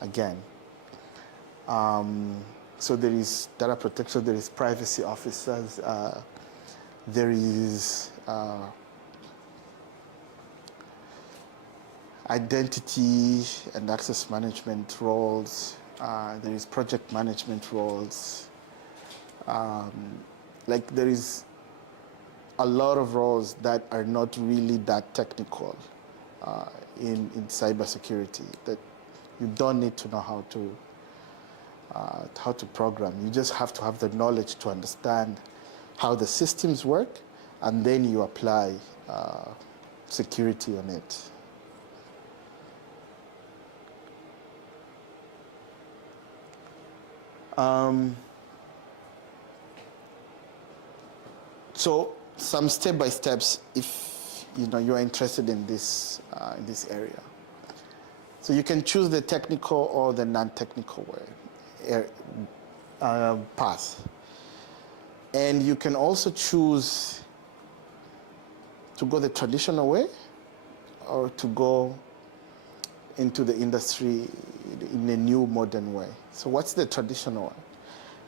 again? So there is data protection, there is privacy officers, there is identity and access management roles, there is project management roles, there is a lot of roles that are not really that technical in cybersecurity, that you don't need to know how to program. You just have to have the knowledge to understand how the systems work, and then you apply security on it. So some step-by-steps if you're interested in this area. So you can choose the technical or the non-technical way, path. And you can also choose to go the traditional way or to go into the industry in a new modern way. So what's the traditional one?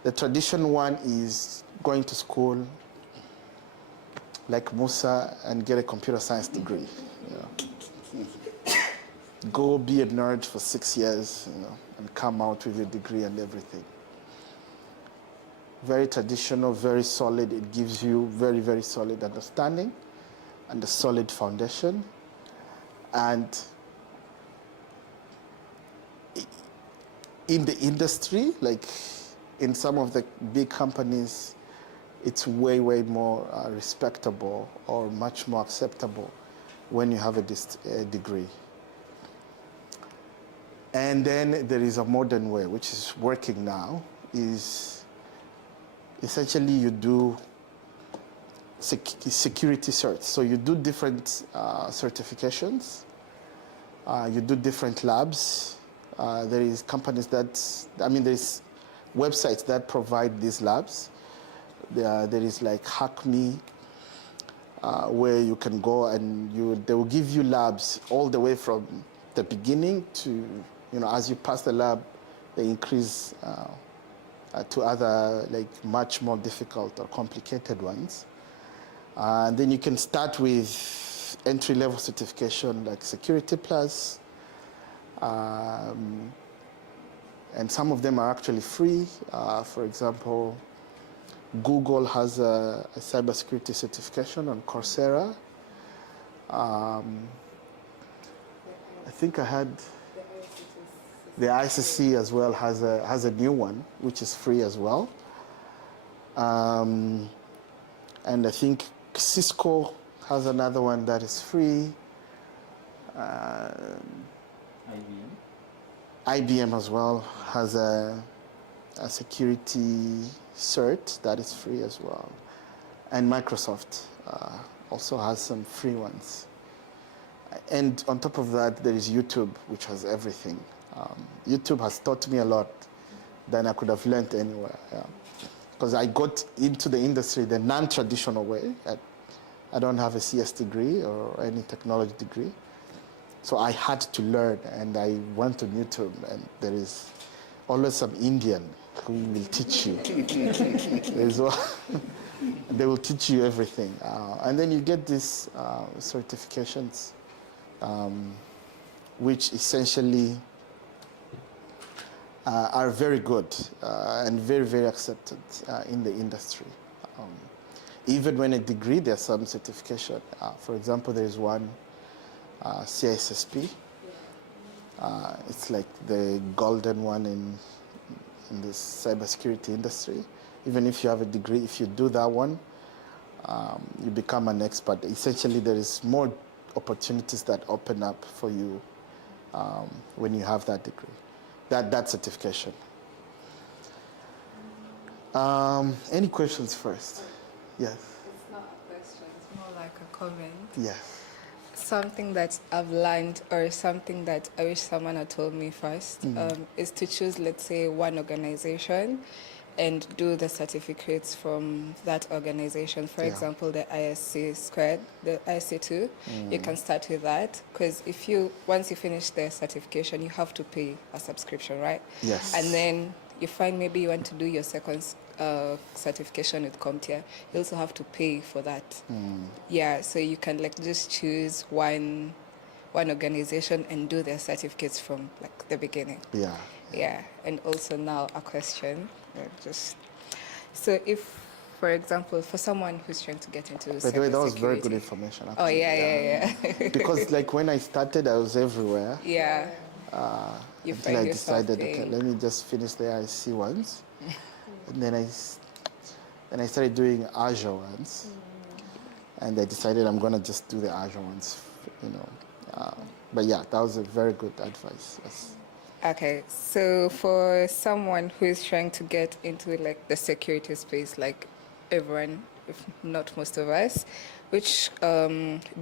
The traditional one is going to school like Musa and get a computer science degree. Go be a nerd for 6 years, and come out with a degree and everything. Very traditional, very solid. It gives you very, very solid understanding and a solid foundation. And in the industry, like in some of the big companies, it's way, way more respectable or much more acceptable when you have a degree. And then there is a modern way, which is working now, is essentially you do security certs. So you do different certifications, you do different labs. There is companies there's websites that provide these labs. There is like Hack Me, where you can go and they will give you labs all the way from the beginning to, as you pass the lab, they increase to other like much more difficult or complicated ones. And then you can start with entry-level certification like Security Plus, and some of them are actually free. For example, Google has a cybersecurity certification on Coursera. I think I had the ICC as well has a new one which is free as well. And I think Cisco has another one that is free. IBM as well has a security cert that is free as well. And Microsoft also has some free ones. And on top of that, there is YouTube, which has everything. YouTube has taught me a lot than I could have learned anywhere. Because I got into the industry the non-traditional way. I don't have a CS degree or any technology degree. So I had to learn, and I went on YouTube, and there is always some Indian who will teach you. They will teach you everything. And then you get these certifications, which essentially are very good and very, very accepted in the industry. Even when a degree, there's some certification. For example, there's one CISSP. It's like the golden one in the cybersecurity industry. Even if you have a degree, if you do that one, you become an expert. Essentially, there is more opportunities that open up for you when you have that degree, that certification. Any questions first? Yes. It's not a question, it's more like a comment. Yes. Something that I've learned, or something that I wish someone had told me first, is to choose, let's say, one organization and do the certificates from that organization. For example, the ISC squared, the ISC2, you can start with that, because once you finish the certification, you have to pay a subscription, right? Yes. And then you find maybe you want to do your second certification with CompTIA, you also have to pay for that. Yeah, so you can like just choose one organization and do their certificates from like the beginning. Yeah, and also now a question. So if, for example, for someone who's trying to get into cybersecurity. By the way, that was very good information. Actually. Oh, yeah. Because like when I started, I was everywhere. Yeah. Until I decided, okay, let me just finish the IC ones. And then I started doing Azure ones. And I decided I'm going to just do the Azure ones, But yeah, that was a very good advice. Yes. Okay, so for someone who is trying to get into like the security space, like everyone, if not most of us, which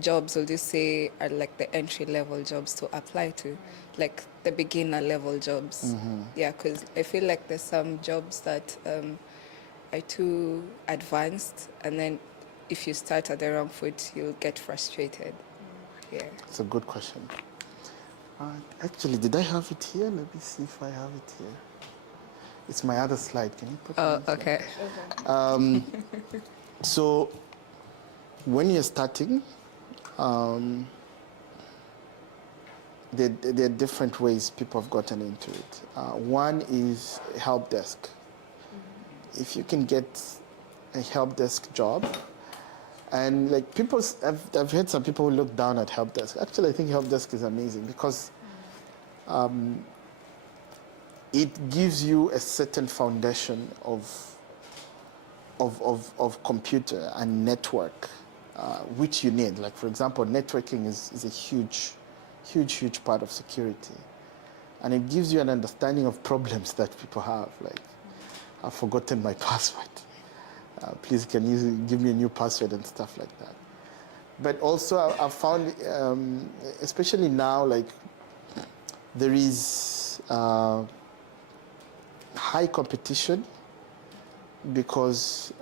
jobs would you say are like the entry level jobs to apply to, like the beginner level jobs? Yeah, because I feel like there's some jobs that are too advanced, and then if you start at the wrong foot, you'll get frustrated. Yeah. It's a good question. Actually, did I have it here? Let me see if I have it here. It's my other slide. Can you put it Oh, on the slide? okay. So when you're starting, there are different ways people have gotten into it. One is help desk. If you can get a help desk job, and like people, I've heard some people who look down at help desk. Actually, I think help desk is amazing because it gives you a certain foundation of computer and network, which you need. Like, for example, networking is a huge part of security. And it gives you an understanding of problems that people have. Like, I've forgotten my password. Please, can you give me a new password and stuff like that. But also, I've found, especially now, like, there is high competition because,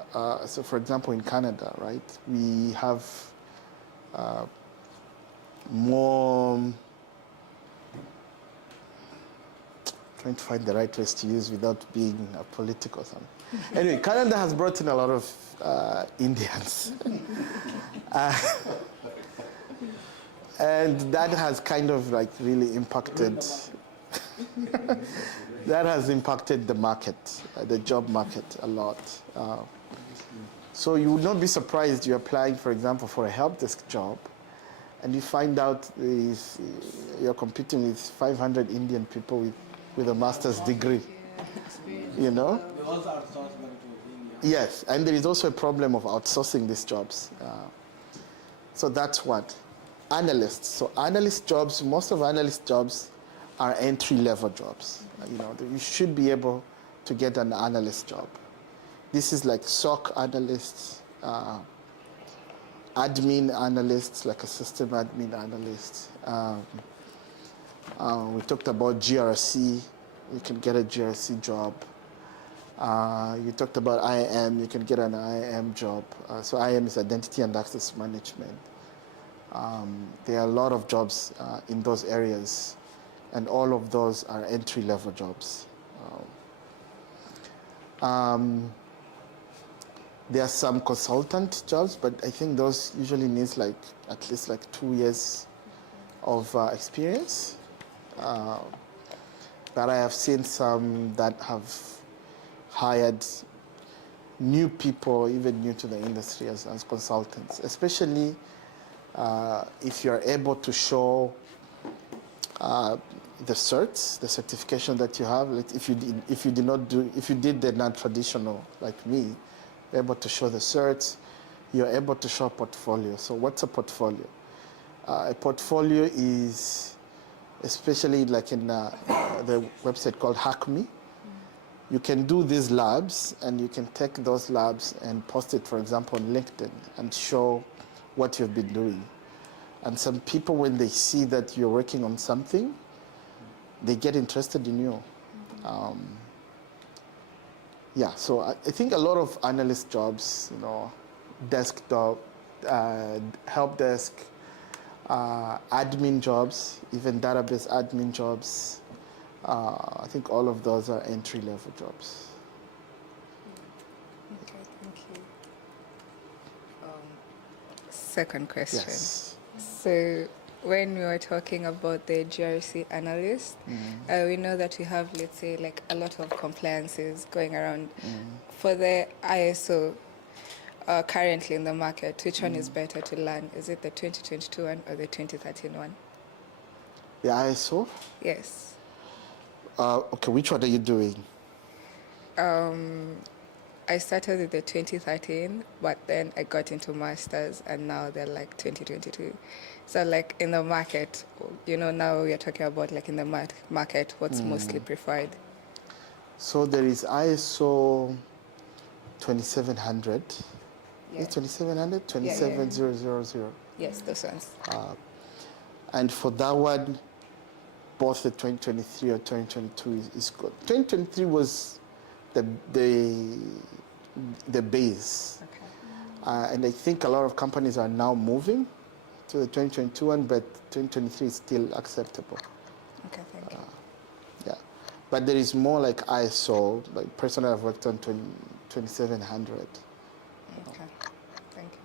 so for example, in Canada, right, we have more, trying to find the right words to use without being political or something. Anyway, Canada has brought in a lot of Indians. And that has kind of like really impacted, that has impacted the market, the job market a lot. So you would not be surprised you're applying, for example, for a help desk job, and you find out you're competing with 500 Indian people with a master's degree, you know? We also outsource them to India. Yes, and there is also a problem of outsourcing these jobs. So that's what. Analysts. So analyst jobs, most of analyst jobs are entry-level jobs. You know, you should be able to get an analyst job. This is like SOC analysts, admin analysts, like a system admin analyst. We talked about GRC. You can get a GRC job. You talked about IAM. You can get an IAM job. So IAM is Identity and Access Management. There are a lot of jobs in those areas, and all of those are entry-level jobs. There are some consultant jobs, but I think those usually needs like at least like 2 years of experience. But I have seen some that have hired new people, even new to the industry as consultants, especially if you're able to show the certs, the certification that you have. Like if you did the non-traditional like me, you're able to show the certs, you're able to show a portfolio. So what's a portfolio? A portfolio is, especially like in the website called HackMe, you can do these labs and you can take those labs and post it, for example, on LinkedIn and show what you've been doing. And some people, when they see that you're working on something, they get interested in you. Yeah, so I think a lot of analyst jobs, you know, desktop, help desk, admin jobs, even database admin jobs, I think all of those are entry-level jobs. Okay, thank you. Second question. Yes. So when we were talking about the GRC analyst, we know that we have, let's say, like a lot of compliances going around. For the ISO currently in the market, which one is better to learn? Is it the 2022 one or the 2013 one? The ISO? Yes. Okay, which one are you doing? I started with the 2013, but then I got into masters, and now they're like 2022. So like in the market, now we're talking about like in the market, what's mostly preferred. So there is ISO 2700. Yeah. Is it 2700? Yeah. 27000. Yes, those ones. And for that one, both the 2023 or 2022 is good. 2023 was the base. Okay. And I think a lot of companies are now moving to the 2022 one, but 2023 is still acceptable. Okay, thank you. Yeah. But there is more like ISO, like personally I've worked on 2700. Okay, thank you.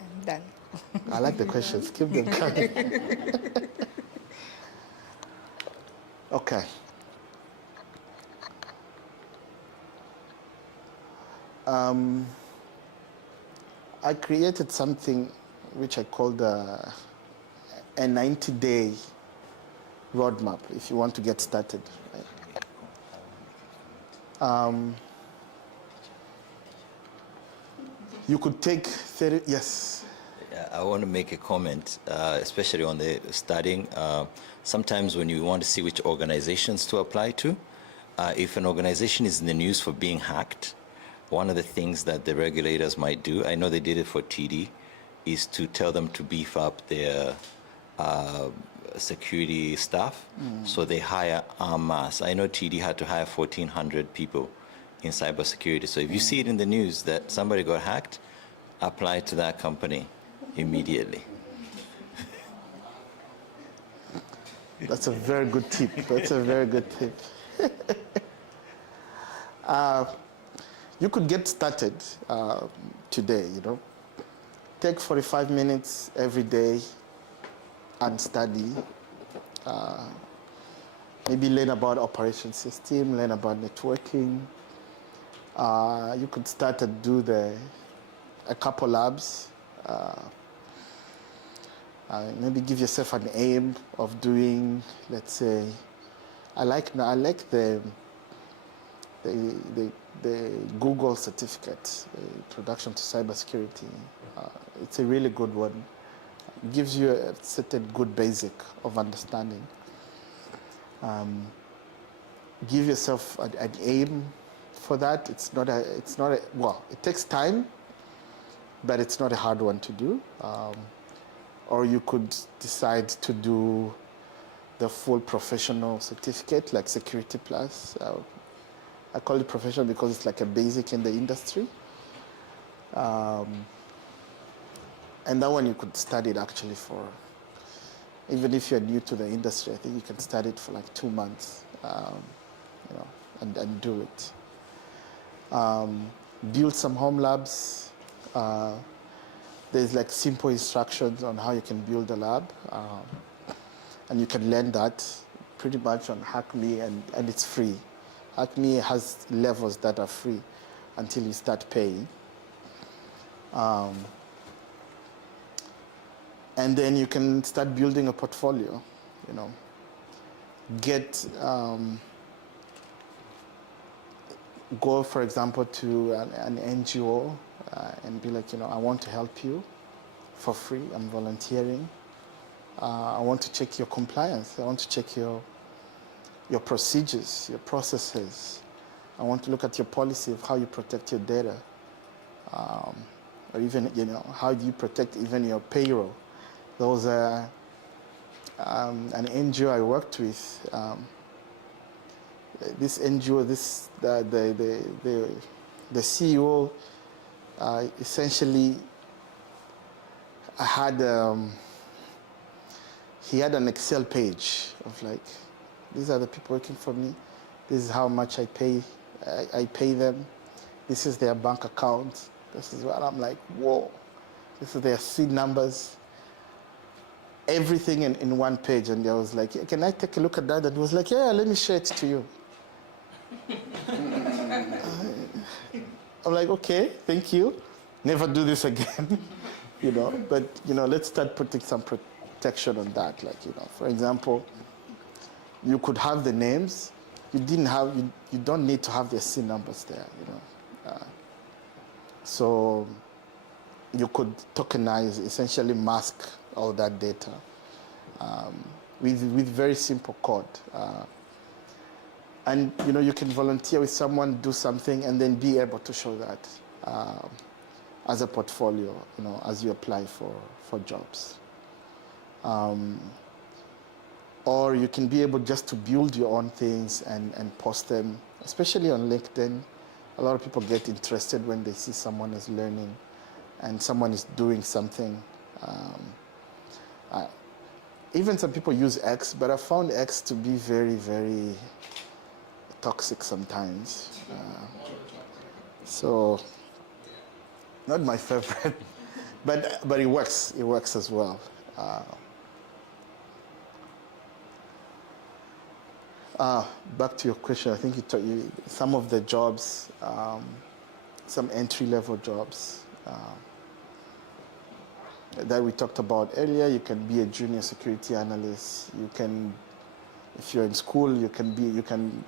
I'm done. I like the questions, keep them coming. Okay. I created something which I called a 90-day roadmap if you want to get started. You could take 30, yes. I want to make a comment, especially on the studying. Sometimes when you want to see which organizations to apply to, if an organization is in the news for being hacked, one of the things that the regulators might do, I know they did it for TD, is to tell them to beef up their security staff. So they hire en masse. I know TD had to hire 1,400 people in cybersecurity. So if you see it in the news that somebody got hacked, apply to that company immediately. That's a very good tip. That's a very good tip. You could get started today, Take 45 minutes every day and study. Maybe learn about operation system, learn about networking. You could start to do a couple labs. Maybe give yourself an aim of doing, let's say, I like the Google certificate, Introduction to CyberSecurity. It's a really good one. It gives you a certain good basic of understanding. Give yourself an aim for that. It takes time, but it's not a hard one to do. Or you could decide to do the full professional certificate, like Security Plus. I call it professional because it's like a basic in the industry. And that one you could study it actually for, even if you're new to the industry, I think you can study it for like 2 months, and do it. Build some home labs. There's like simple instructions on how you can build a lab. And you can learn that pretty much on HackMe, and it's free. HackMe has levels that are free until you start paying. And then you can start building a portfolio, Go, for example, to an NGO and be like, I want to help you for free. I'm volunteering. I want to check your compliance. I want to check your procedures, your processes. I want to look at your policy of how you protect your data. Or even, how do you protect even your payroll? There was an NGO I worked with. This NGO, the CEO essentially he had an Excel page of like, these are the people working for me. This is how much I pay them. This is their bank account. This is what I'm like, whoa. This is their seed numbers. Everything in one page. And I was like, can I take a look at that? And he was like, yeah, let me share it to you. I'm like, okay, thank you. Never do this again, But, let's start putting some protection on that. Like, for example, you could have the names, you don't need to have the SIN numbers there, so you could tokenize, essentially mask all that data with very simple code. And you can volunteer with someone, do something, and then be able to show that as a portfolio, as you apply for jobs. Or you can be able just to build your own things and post them, especially on LinkedIn. A lot of people get interested when they see someone is learning and someone is doing something. Even some people use X, but I found X to be very, very toxic sometimes. So, not my favorite, but it works. It works as well. Back to your question, I think some of the jobs, some entry-level jobs that we talked about earlier. You can be a junior security analyst. You can, if you're in school, you can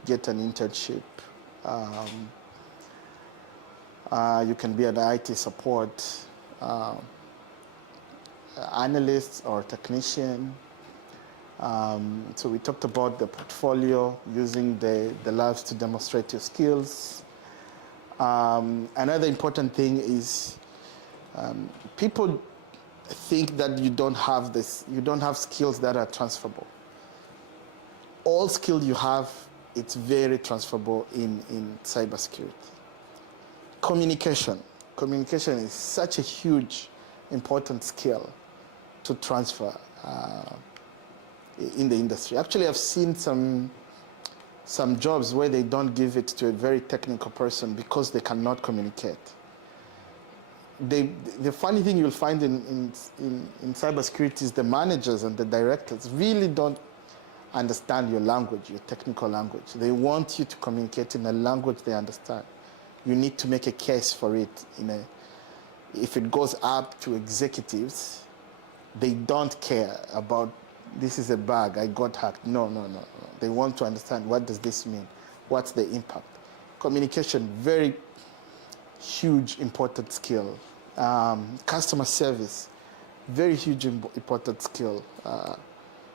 get an internship. You can be an IT support analyst or technician. So we talked about the portfolio, using the labs to demonstrate your skills. Another important thing is people think that you don't have skills that are transferable. All skill you have, it's very transferable in cybersecurity. Communication is such a huge, important skill to transfer in the industry. Actually, I've seen some jobs where they don't give it to a very technical person because they cannot communicate. The funny thing you'll find in cybersecurity is the managers and the directors really don't understand your language, your technical language. They want you to communicate in a language they understand. You need to make a case for it. If it goes up to executives, they don't care about, this is a bug, I got hacked. No. They want to understand, what does this mean? What's the impact? Communication, very huge, important skill. Customer service, very huge, important skill.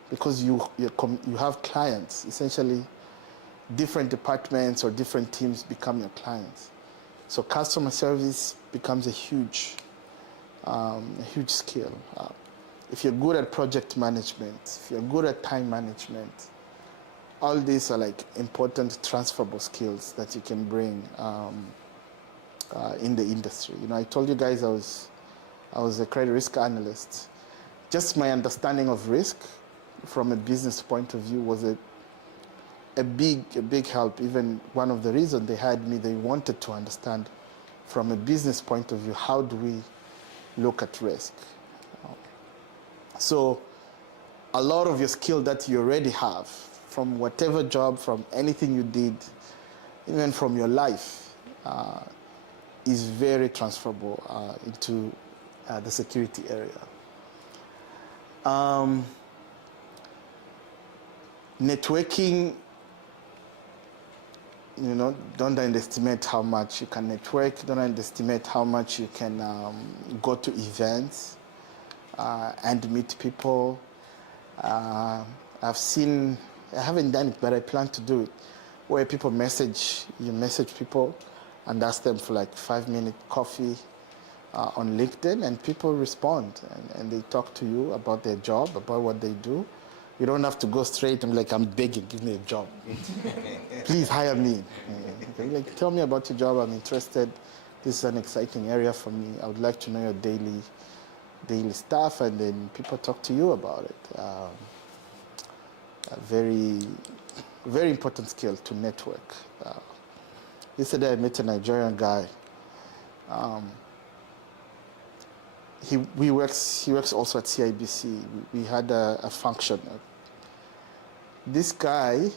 Because you have clients, essentially different departments or different teams become your clients. So customer service becomes a huge skill. If you're good at project management, if you're good at time management, all these are like important transferable skills that you can bring in the industry. I told you guys I was a credit risk analyst. Just my understanding of risk from a business point of view was a big help. Even one of the reasons they hired me, they wanted to understand from a business point of view, how do we look at risk? So a lot of your skill that you already have from whatever job, from anything you did, even from your life, is very transferable into the security area. Networking, don't underestimate how much you can network. Don't underestimate how much you can go to events and meet people. I haven't done it, but I plan to do it, where you message people and ask them for like 5-minute coffee on LinkedIn, and people respond and they talk to you about their job, about what they do. You don't have to go straight and I'm begging, give me a job. Please hire me. Tell me about your job, I'm interested. This is an exciting area for me. I would like to know your daily stuff, and then people talk to you about it. A very, very important skill to network. Yesterday I met a Nigerian guy. He works also at CIBC. We had a function. This guy,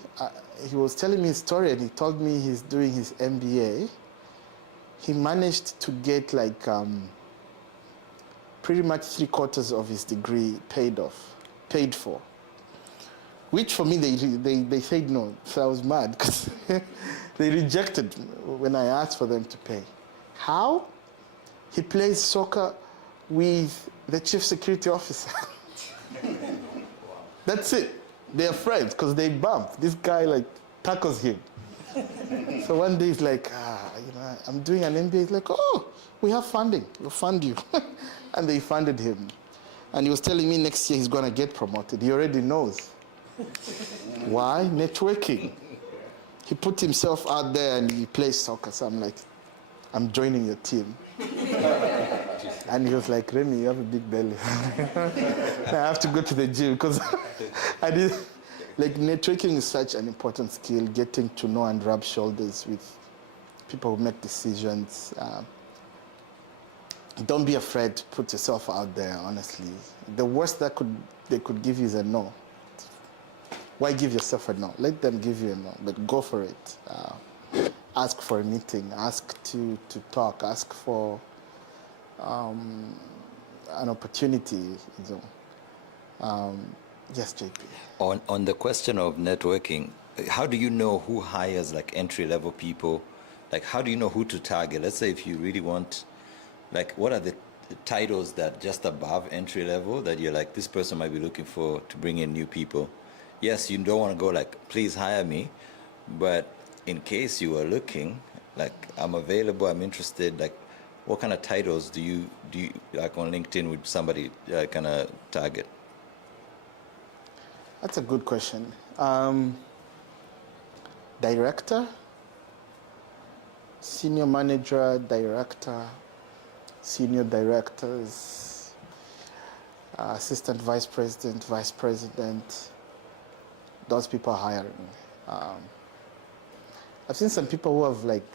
he was telling me his story, and he told me he's doing his MBA. He managed to get pretty much 3/4 of his degree paid for. which for me, they said no. So I was mad because they rejected when I asked for them to pay. How? He plays soccer with the chief security officer. That's it. They're friends because they bump. This guy like tackles him. So one day he's like, I'm doing an MBA. He's like, oh, we have funding. We'll fund you. And they funded him. And he was telling me next year he's going to get promoted. He already knows. Why? Networking. He put himself out there and he plays soccer. So I'm like, I'm joining your team. And he was like, Remy, you have a big belly. I have to go to the gym because I did. Like, networking is such an important skill, getting to know and rub shoulders with people who make decisions. Don't be afraid to put yourself out there, honestly. The worst they could give you is a no. Why give yourself a no? Let them give you a no, but go for it. Ask for a meeting, ask to talk, ask for an opportunity. Yes, JP. On the question of networking, how do you know who hires like entry-level people? Like, how do you know who to target? Let's say if you really want, like, what are the titles that just above entry level that you're like, this person might be looking for to bring in new people? Yes, you don't want to go like, please hire me, but in case you are looking, like, I'm available, I'm interested, like, what kind of titles do you like on LinkedIn would somebody kind of target? That's a good question. Director, senior manager, director, senior directors, assistant vice president, vice president. Those people are hiring. I've seen some people who have like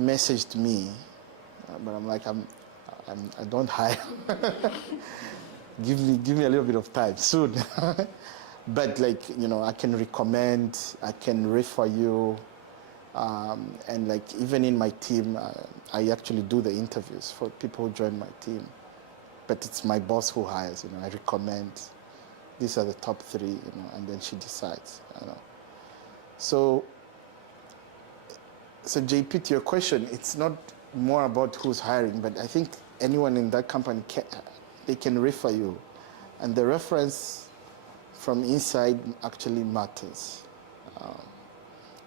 messaged me, but I'm like, I don't hire. Give me a little bit of time soon. But like, I can recommend, I can refer you, and like even in my team, I actually do the interviews for people who join my team. But it's my boss who hires. I recommend. These are the top 3, and then she decides. So JP, to your question, it's not more about who's hiring, but I think anyone in that company they can refer you, and the reference from inside actually matters.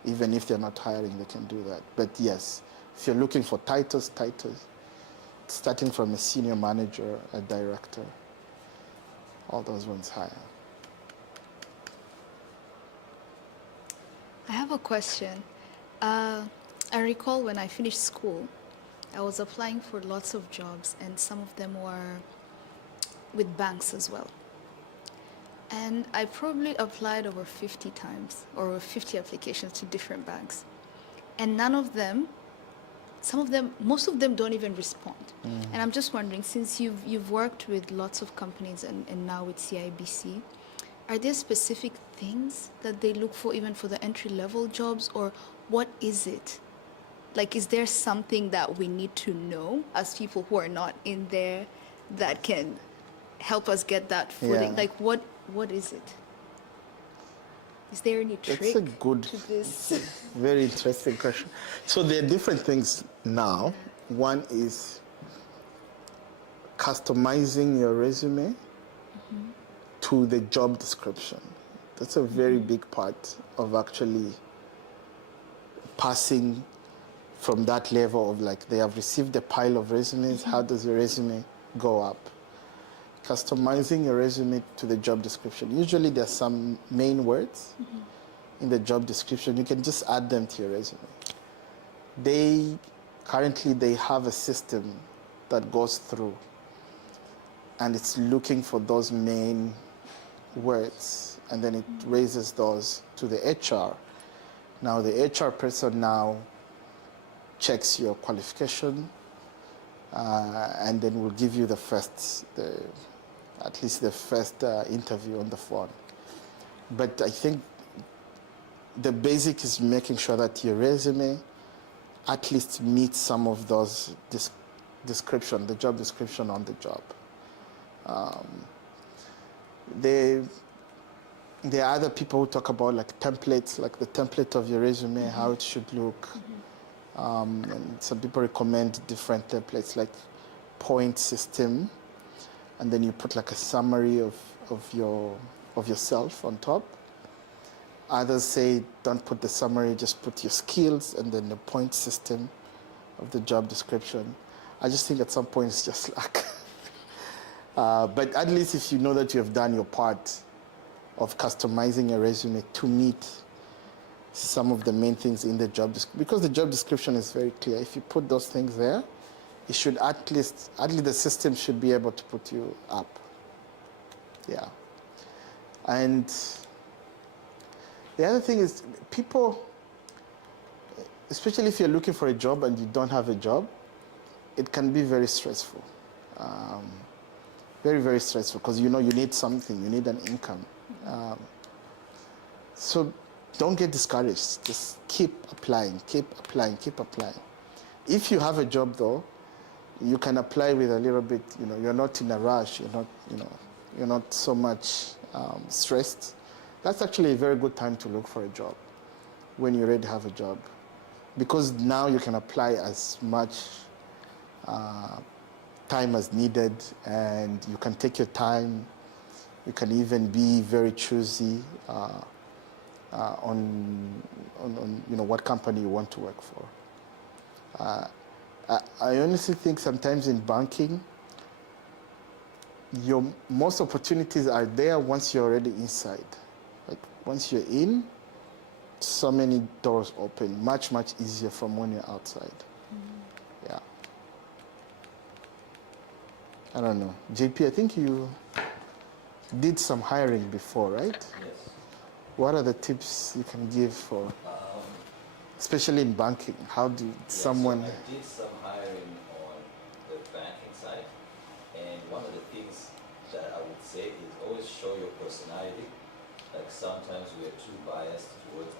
Even if they're not hiring, they can do that. But yes, if you're looking for titles, starting from a senior manager, a director, all those ones hire. I have a question. I recall when I finished school, I was applying for lots of jobs, and some of them were with banks as well. And I probably applied over 50 times, or 50 applications to different banks. And most of them don't even respond. And I'm just wondering, since you've worked with lots of companies and now with CIBC, are there specific things that they look for even for the entry-level jobs, or what is it? Like, is there something that we need to know as people who are not in there that can help us get that footing? Yeah. Like, what is it? Is there any trick That's a good, to this? very interesting question. So there are different things now. One is customizing your resume to the job description. That's a very big part of actually passing from that level of like, they have received a pile of resumes, how does your resume go up? Customizing your resume to the job description. Usually there's some main words in the job description. You can just add them to your resume. Currently they have a system that goes through and it's looking for those main words, and then it raises those to the HR. Now the HR person now checks your qualification, and then will give you at least the first interview on the phone. But I think the basic is making sure that your resume at least meets some of those description, the job description on the job. there are other people who talk about like templates, like the template of your resume, how it should look. And some people recommend different templates like point system, and then you put like a summary of yourself on top. Others say don't put the summary, just put your skills and then the point system of the job description. I just think at some point it's just like, but at least if you know that you have done your part of customizing a resume to meet some of the main things in the job description, because the job description is very clear. If you put those things there, it should at least the system should be able to put you up. Yeah. And the other thing is people, especially if you're looking for a job and you don't have a job, it can be very stressful. Very, very stressful because you know you need something, you need an income. So don't get discouraged. Just keep applying, keep applying, keep applying. If you have a job though, you can apply with a little bit, you know, you're not in a rush, you're not, you know, you're not so much stressed. That's actually a very good time to look for a job when you already have a job. Because now you can apply as much time as needed, and you can take your time. You can even be very choosy on you know what company you want to work for. I honestly think sometimes in banking, your most opportunities are there once you're already inside. Like once you're in, so many doors open, much easier from when you're outside. Yeah. I don't know. JP, I think you did some hiring before, right? Yes. What are the tips you can give for, especially in banking? How do someone... So I did some hiring on the banking side, and one of the things that I would say is always show your personality. Like sometimes we are too biased towards,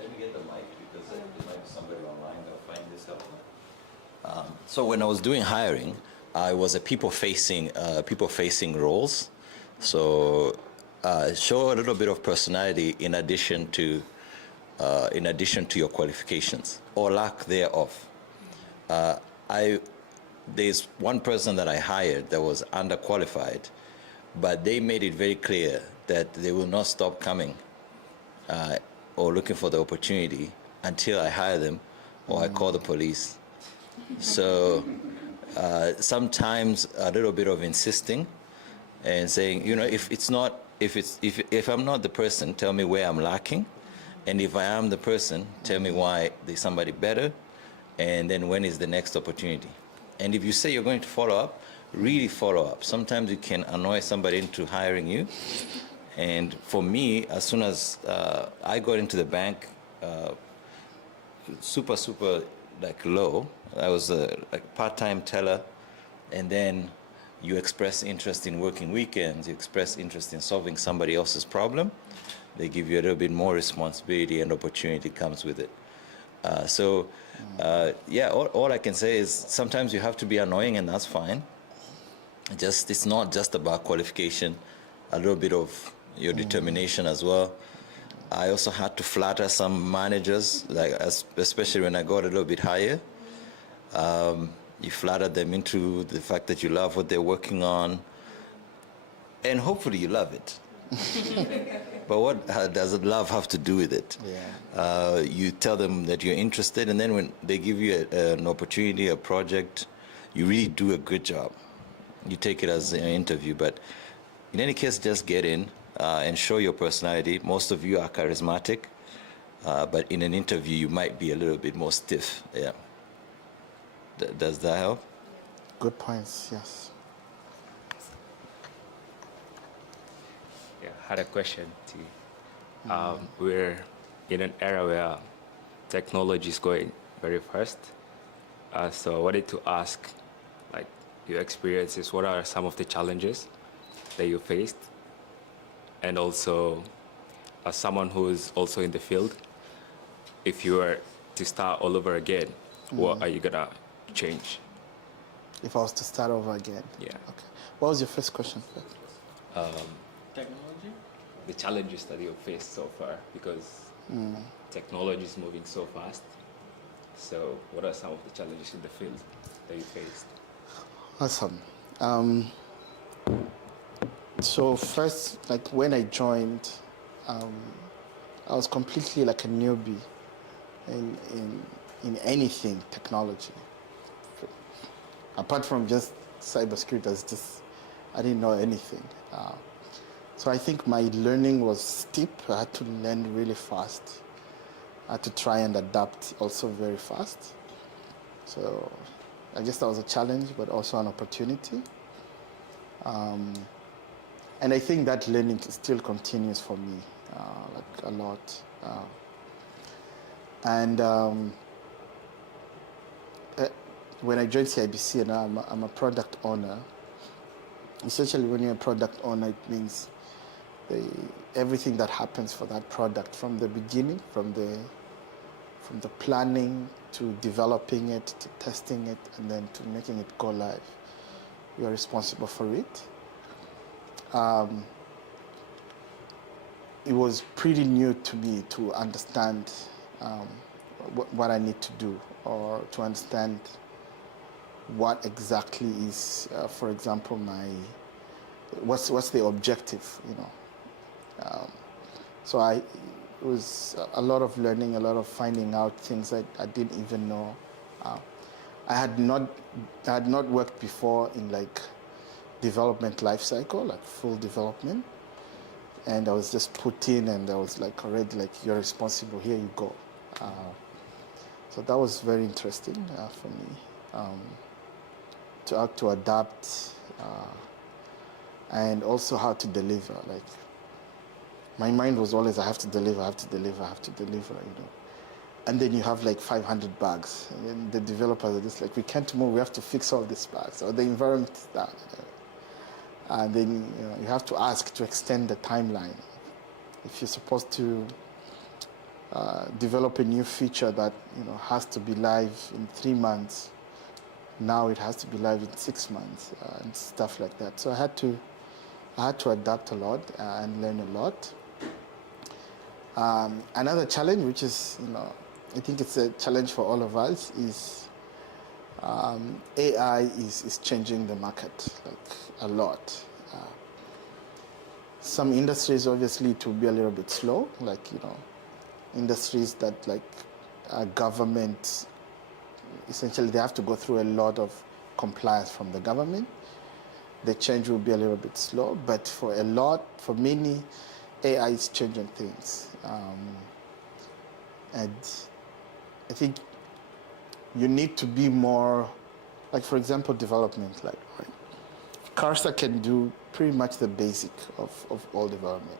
let me get the mic because there might be somebody online that'll find this helpful. So when I was doing hiring, I was a people-facing roles. So show a little bit of personality in addition to your qualifications or lack thereof. There's one person that I hired that was underqualified, but they made it very clear that they will not stop coming or looking for the opportunity until I hire them or I call the police. So sometimes a little bit of insisting and saying, you know, if I'm not the person, tell me where I'm lacking. And if I am the person, tell me why there's somebody better, and then when is the next opportunity. And if you say you're going to follow up, really follow up. Sometimes you can annoy somebody into hiring you. And for me, as soon as I got into the bank, super like low, I was a like part-time teller, and then you express interest in working weekends, you express interest in solving somebody else's problem, they give you a little bit more responsibility and opportunity comes with it. Yeah, all I can say is sometimes you have to be annoying, and that's fine. It's not just about qualification, a little bit of your determination as well. I also had to flatter some managers, like especially when I got a little bit higher. You flatter them into the fact that you love what they're working on, and hopefully you love it. But what does love have to do with it? Yeah. You tell them that you're interested, and then when they give you an opportunity, a project, you really do a good job. You take it as an interview, but in any case, just get in and show your personality. Most of you are charismatic, but in an interview, you might be a little bit more stiff. Yeah. Does that help? Good points, yes. Yeah, I had a question to you. We're in an era where technology is going very fast. So I wanted to ask, like, your experiences, what are some of the challenges that you faced? And also, as someone who is also in the field, if you were to start all over again, what are you gonna change? If I was to start over again? Yeah. Okay. What was your first question? Technology? the challenges that you've faced so far? Because technology is moving so fast. So what are some of the challenges in the field that you faced? Awesome. So first, like when I joined, I was completely like a newbie in anything technology. Apart from just cybersecurity, I didn't know anything. So I think my learning was steep. I had to learn really fast. I had to try and adapt also very fast. So I guess that was a challenge, but also an opportunity. And I think that learning still continues for me, like a lot. When I joined CIBC, and I'm a product owner. Essentially, when you're a product owner, it means everything that happens for that product from the beginning, from the planning to developing it, to testing it, and then to making it go live. You're responsible for it. It was pretty new to me to understand what I need to do, or to understand what exactly is, for example, what's the objective, you know. So it was a lot of learning, a lot of finding out things that I didn't even know. I had not worked before in like development life cycle, like full development, and I was just put in, and I was like already like, you're responsible, here you go. So that was very interesting for me, to how to adapt, and also how to deliver. Like my mind was always, I have to deliver, you know. And then you have like 500 bugs, and then the developers are just like, we can't move, we have to fix all these bugs, or the environment is down. And then you have to ask to extend the timeline. If you're supposed to develop a new feature that has to be live in 3 months, now it has to be live in 6 months, and stuff like that. So I had to adapt a lot and learn a lot. Another challenge, which is I think it's a challenge for all of us, is AI is changing the market like a lot. Some industries, obviously, it will be a little bit slow, like industries that like government, essentially they have to go through a lot of compliance from the government. The change will be a little bit slow, but for many, AI is changing things. And I think you need to be more, like for example, development. Like Cursor can do pretty much the basic of all development,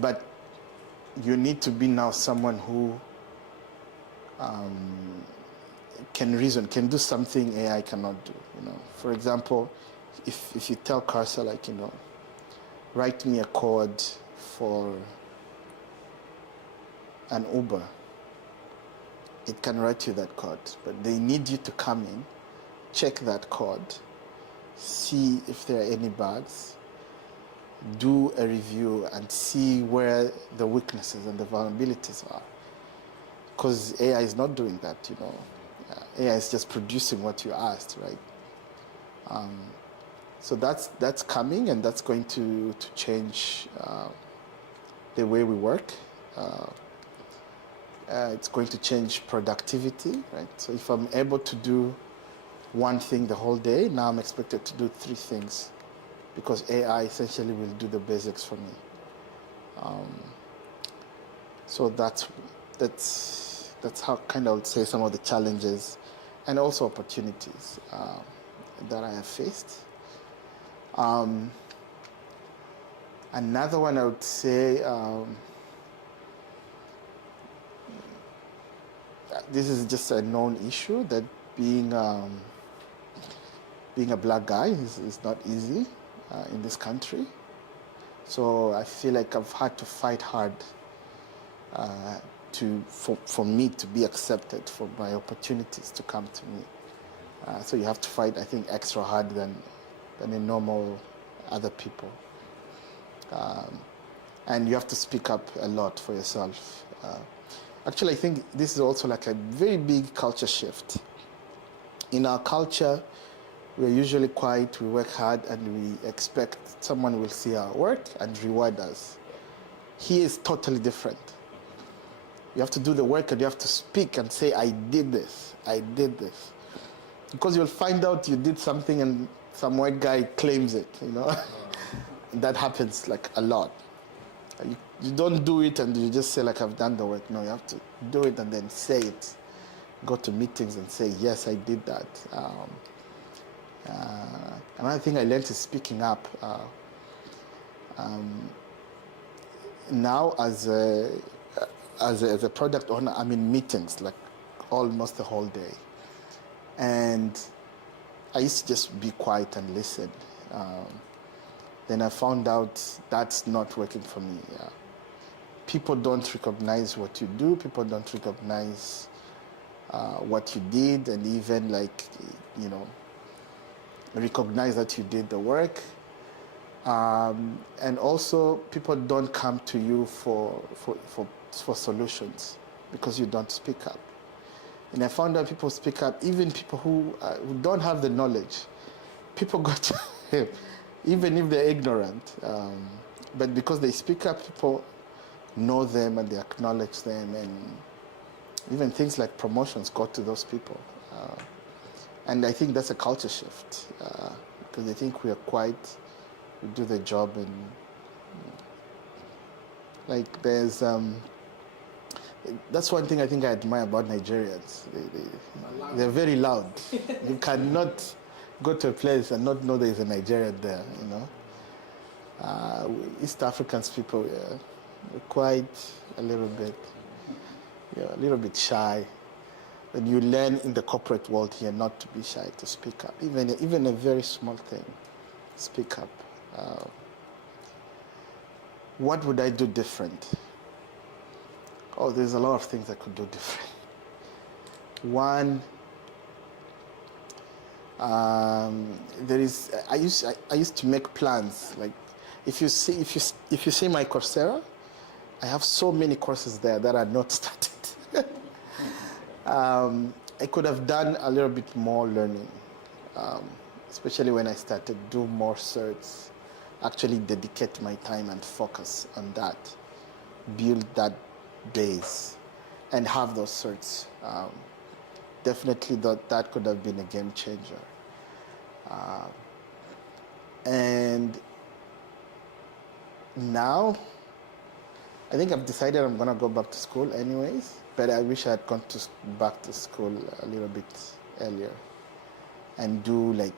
but you need to be now someone who can reason, can do something AI cannot do. For example, if you tell Cursor like write me a code for an Uber, it can write you that code, but they need you to come in, check that code, see if there are any bugs, do a review, and see where the weaknesses and the vulnerabilities are. Because AI is not doing that, AI is just producing what you asked, right? So that's coming, and that's going to change the way we work. It's going to change productivity, right? So if I'm able to do one thing the whole day, now I'm expected to do 3 things, because AI essentially will do the basics for me. So that's how kind of I would say some of the challenges and also opportunities that I have faced. Another one I would say, this is just a known issue, that being a black guy is not easy in this country. So I feel like I've had to fight hard for me to be accepted, for my opportunities to come to me. So you have to fight, I think, extra hard than a normal other people. and you have to speak up a lot for yourself. Actually, I think this is also like a very big culture shift. In our culture, we're usually quiet, we work hard, and we expect someone will see our work and reward us. Here is totally different. You have to do the work and you have to speak and say, I did this, I did this. Because you'll find out you did something and some white guy claims it, you know? That happens like a lot. You don't do it and you just say like, I've done the work. No, you have to do it and then say it. Go to meetings and say, yes, I did that. Another thing I learned is speaking up. Now as a product owner, I'm in meetings like almost the whole day. And I used to just be quiet and listen. Then I found out that's not working for me. People don't recognize what you do. People don't recognize what you did, and even like, you know, recognize that you did the work. And also, people don't come to you for solutions because you don't speak up. And I found out people speak up, even people who don't have the knowledge. People got to, even if they're ignorant. But because they speak up, people know them and they acknowledge them. And even things like promotions go to those people. And I think that's a culture shift. Because they think we are quiet, we do the job, and like there's that's one thing I think I admire about Nigerians. They're very loud. You cannot go to a place and not know there's a Nigerian there, you know. East Africans people, we're quite a little bit, a little bit shy. And you learn in the corporate world here not to be shy, to speak up. Even a very small thing, speak up. What would I do different? Oh, there's a lot of things I could do different. One, I used to make plans. Like, if you see my Coursera, I have so many courses there that are not started. I could have done a little bit more learning, especially when I started, do more certs, actually dedicate my time and focus on that, build that base, and have those certs. Definitely that could have been a game changer. And now, I think I've decided I'm gonna go back to school anyways, but I wish I had gone back to school a little bit earlier and do like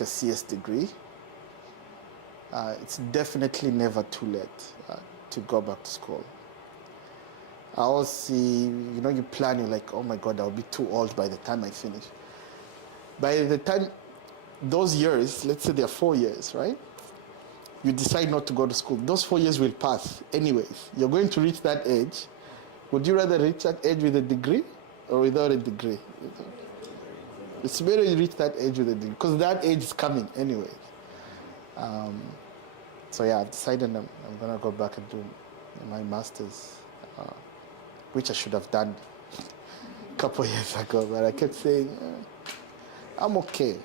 a CS degree. It's definitely never too late to go back to school. I always see, you know, you plan, you're like, oh my God, I'll be too old by the time I finish. By the time, those years, let's say they're 4 years, right? You decide not to go to school. Those 4 years will pass anyways. You're going to reach that age. Would you rather reach that age with a degree or without a degree? It's better you reach that age with a degree because that age is coming anyway. So yeah, I've decided I'm gonna go back and do my master's, which I should have done a couple of years ago, but I kept saying, I'm okay.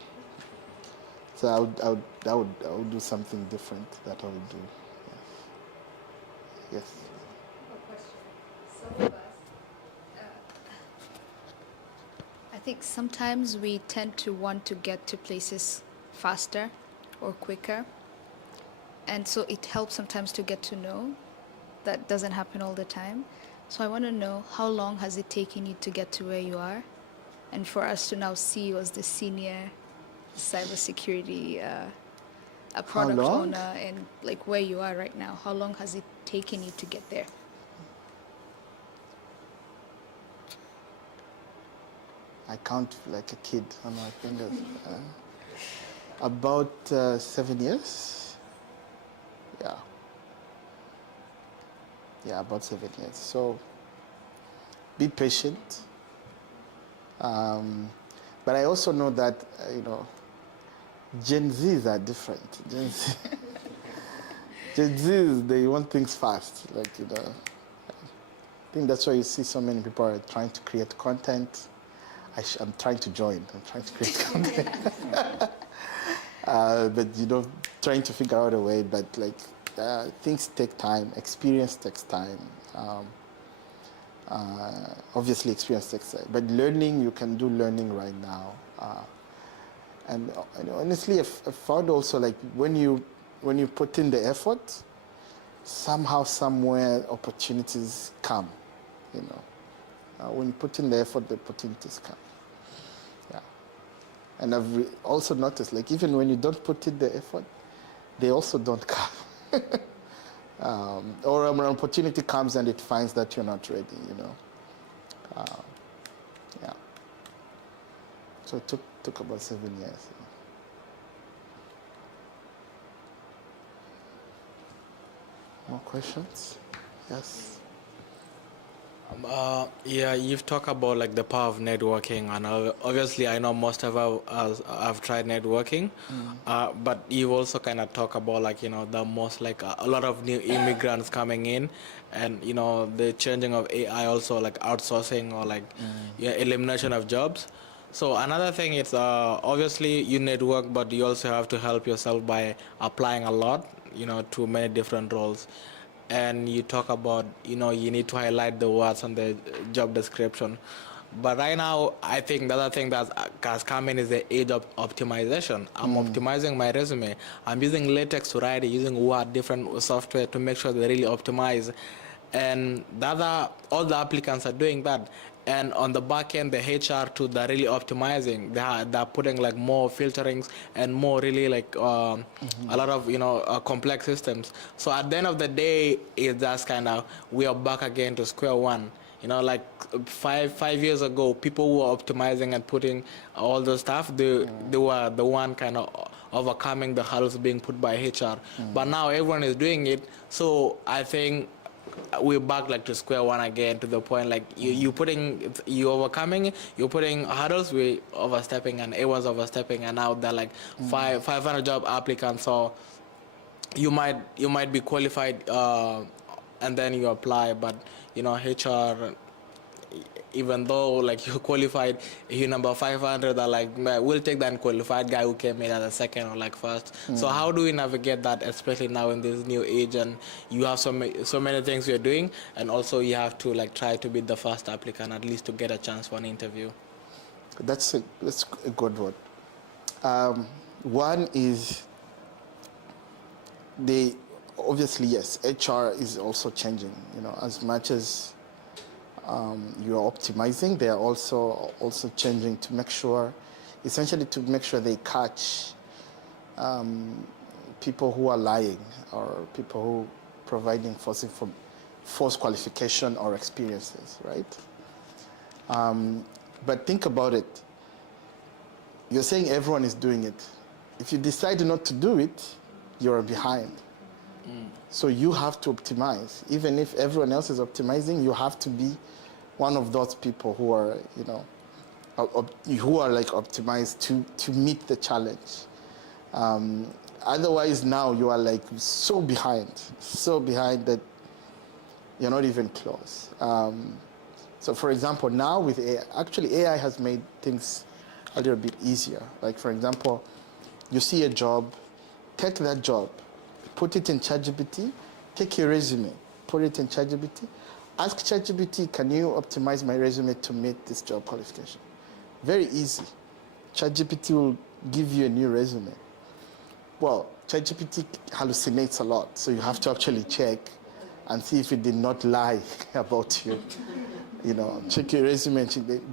So I would do something different that I would do. Yes. Some of us, I think sometimes we tend to want to get to places faster or quicker. And so it helps sometimes to get to know. That doesn't happen all the time. So I want to know, how long has it taken you to get to where you are? And for us to now see you as the senior cybersecurity a product owner, and like where you are right now, how long has it taken you to get there? I count like a kid on my fingers. About 7 years. Yeah, about 7 years. So be patient. But I also know that, you know, Gen Zs are different. Gen Zs, they want things fast. Like, you know, I think that's why you see so many people are trying to create content. I'm trying to join. I'm trying to create content. But, you know, trying to figure out a way. But, like, things take time. Experience takes time. Obviously, experience takes time. But learning, you can do learning right now. And honestly, I found also, like, when you put in the effort, somehow, somewhere, opportunities come, you know. When you put in the effort, the opportunities come. Yeah. And I've also noticed, like, even when you don't put in the effort, they also don't come. Or an opportunity comes and it finds that you're not ready, you know. Yeah. So it took about 7 years. More questions? Yes. Yeah, you've talked about like the power of networking, and obviously I know most of us have tried networking, but you also kind of talk about, like, you know, the most, like, a lot of new immigrants coming in, and, you know, the changing of AI, also like outsourcing or like elimination of jobs. So another thing is, obviously you network, but you also have to help yourself by applying a lot, you know, to many different roles. And you talk about, you know, you need to highlight the words on the job description. But right now, I think the other thing that has come in is the age of optimization. I'm optimizing my resume. I'm using LaTeX to write it, using Word, different software to make sure they really optimize. And all the applicants are doing that. And on the back end, the HR too, they're really optimizing. They're putting like more filterings and more really like a lot of, you know, complex systems. So at the end of the day, it's just kind of, we are back again to square one. You know, like five years ago, people who were optimizing and putting all the stuff, they were the one kind of overcoming the hurdles being put by HR. But now everyone is doing it. So I think we're back like to square one again, to the point like you overcoming, you're putting hurdles, we overstepping, and everyone's overstepping, and now they're like 500 job applicants. So you might be qualified, and then you apply, but, you know, HR, even though like you qualified, you number 500, are like, we'll take that unqualified guy who came in as a second or like first. So how do we navigate that, especially now in this new age, and you have so many things you're doing, and also you have to like try to be the first applicant, at least to get a chance for an interview? That's a good one. One is obviously, yes, HR is also changing, you know, as much as you're optimizing, they are also changing to make sure, essentially to make sure they catch people who are lying, or people who providing false qualification or experiences, right? But think about it. You're saying everyone is doing it. If you decide not to do it, you're behind. So you have to optimize. Even if everyone else is optimizing, you have to be one of those people who are, you know, who are like optimized to meet the challenge. Otherwise, now you are like so behind that you're not even close. So for example, now with AI, actually AI has made things a little bit easier. Like for example, you see a job, take that job, put it in ChatGPT, take your resume, put it in ChatGPT, ask ChatGPT, can you optimize my resume to meet this job qualification? Very easy. ChatGPT will give you a new resume. Well, ChatGPT hallucinates a lot, so you have to actually check and see if it did not lie about you. You know, check your resume,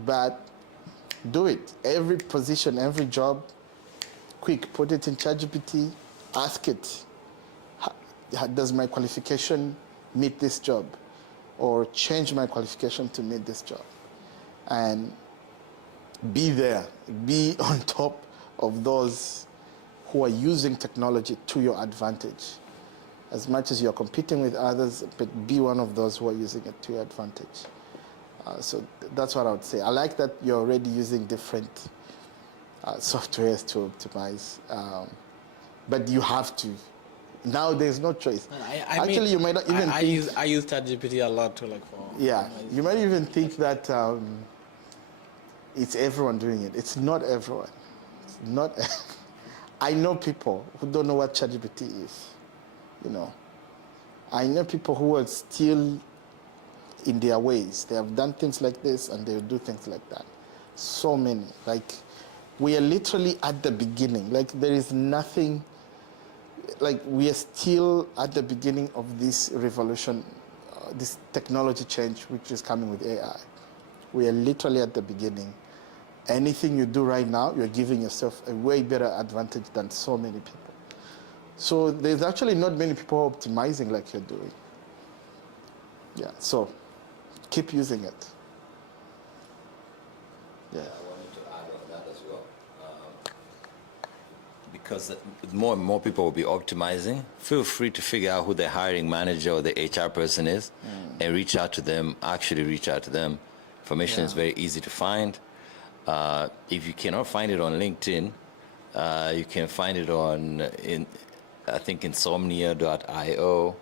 but do it. Every position, every job, quick, put it in ChatGPT, ask it, does my qualification meet this job? Or change my qualification to meet this job? And be there, be on top of those who are using technology to your advantage. As much as you're competing with others, but be one of those who are using it to your advantage. So that's what I would say. I like that you're already using different softwares to optimize. But you have to. Now there's no choice. Actually, you might not even think... I use ChatGPT a lot to for... Yeah, you might even think that it's everyone doing it. It's not everyone. It's not... I know people who don't know what ChatGPT is, I know people who are still in their ways. They have done things like this and they'll do things like that. So many. Like, we are literally at the beginning. Like, there is nothing... Like, we are still at the beginning of this revolution, this technology change which is coming with AI. We are literally at the beginning. Anything you do right now, you're giving yourself a way better advantage than so many people. So there's actually not many people optimizing like you're doing. Yeah, so keep using it. Yeah. I wanted to add on that as well. Because more and more people will be optimizing, feel free to figure out who the hiring manager or the HR person is and reach out to them, actually reach out to them. Information is very easy to find. If you cannot find it on LinkedIn, you can find it on, I think, insomnia.io.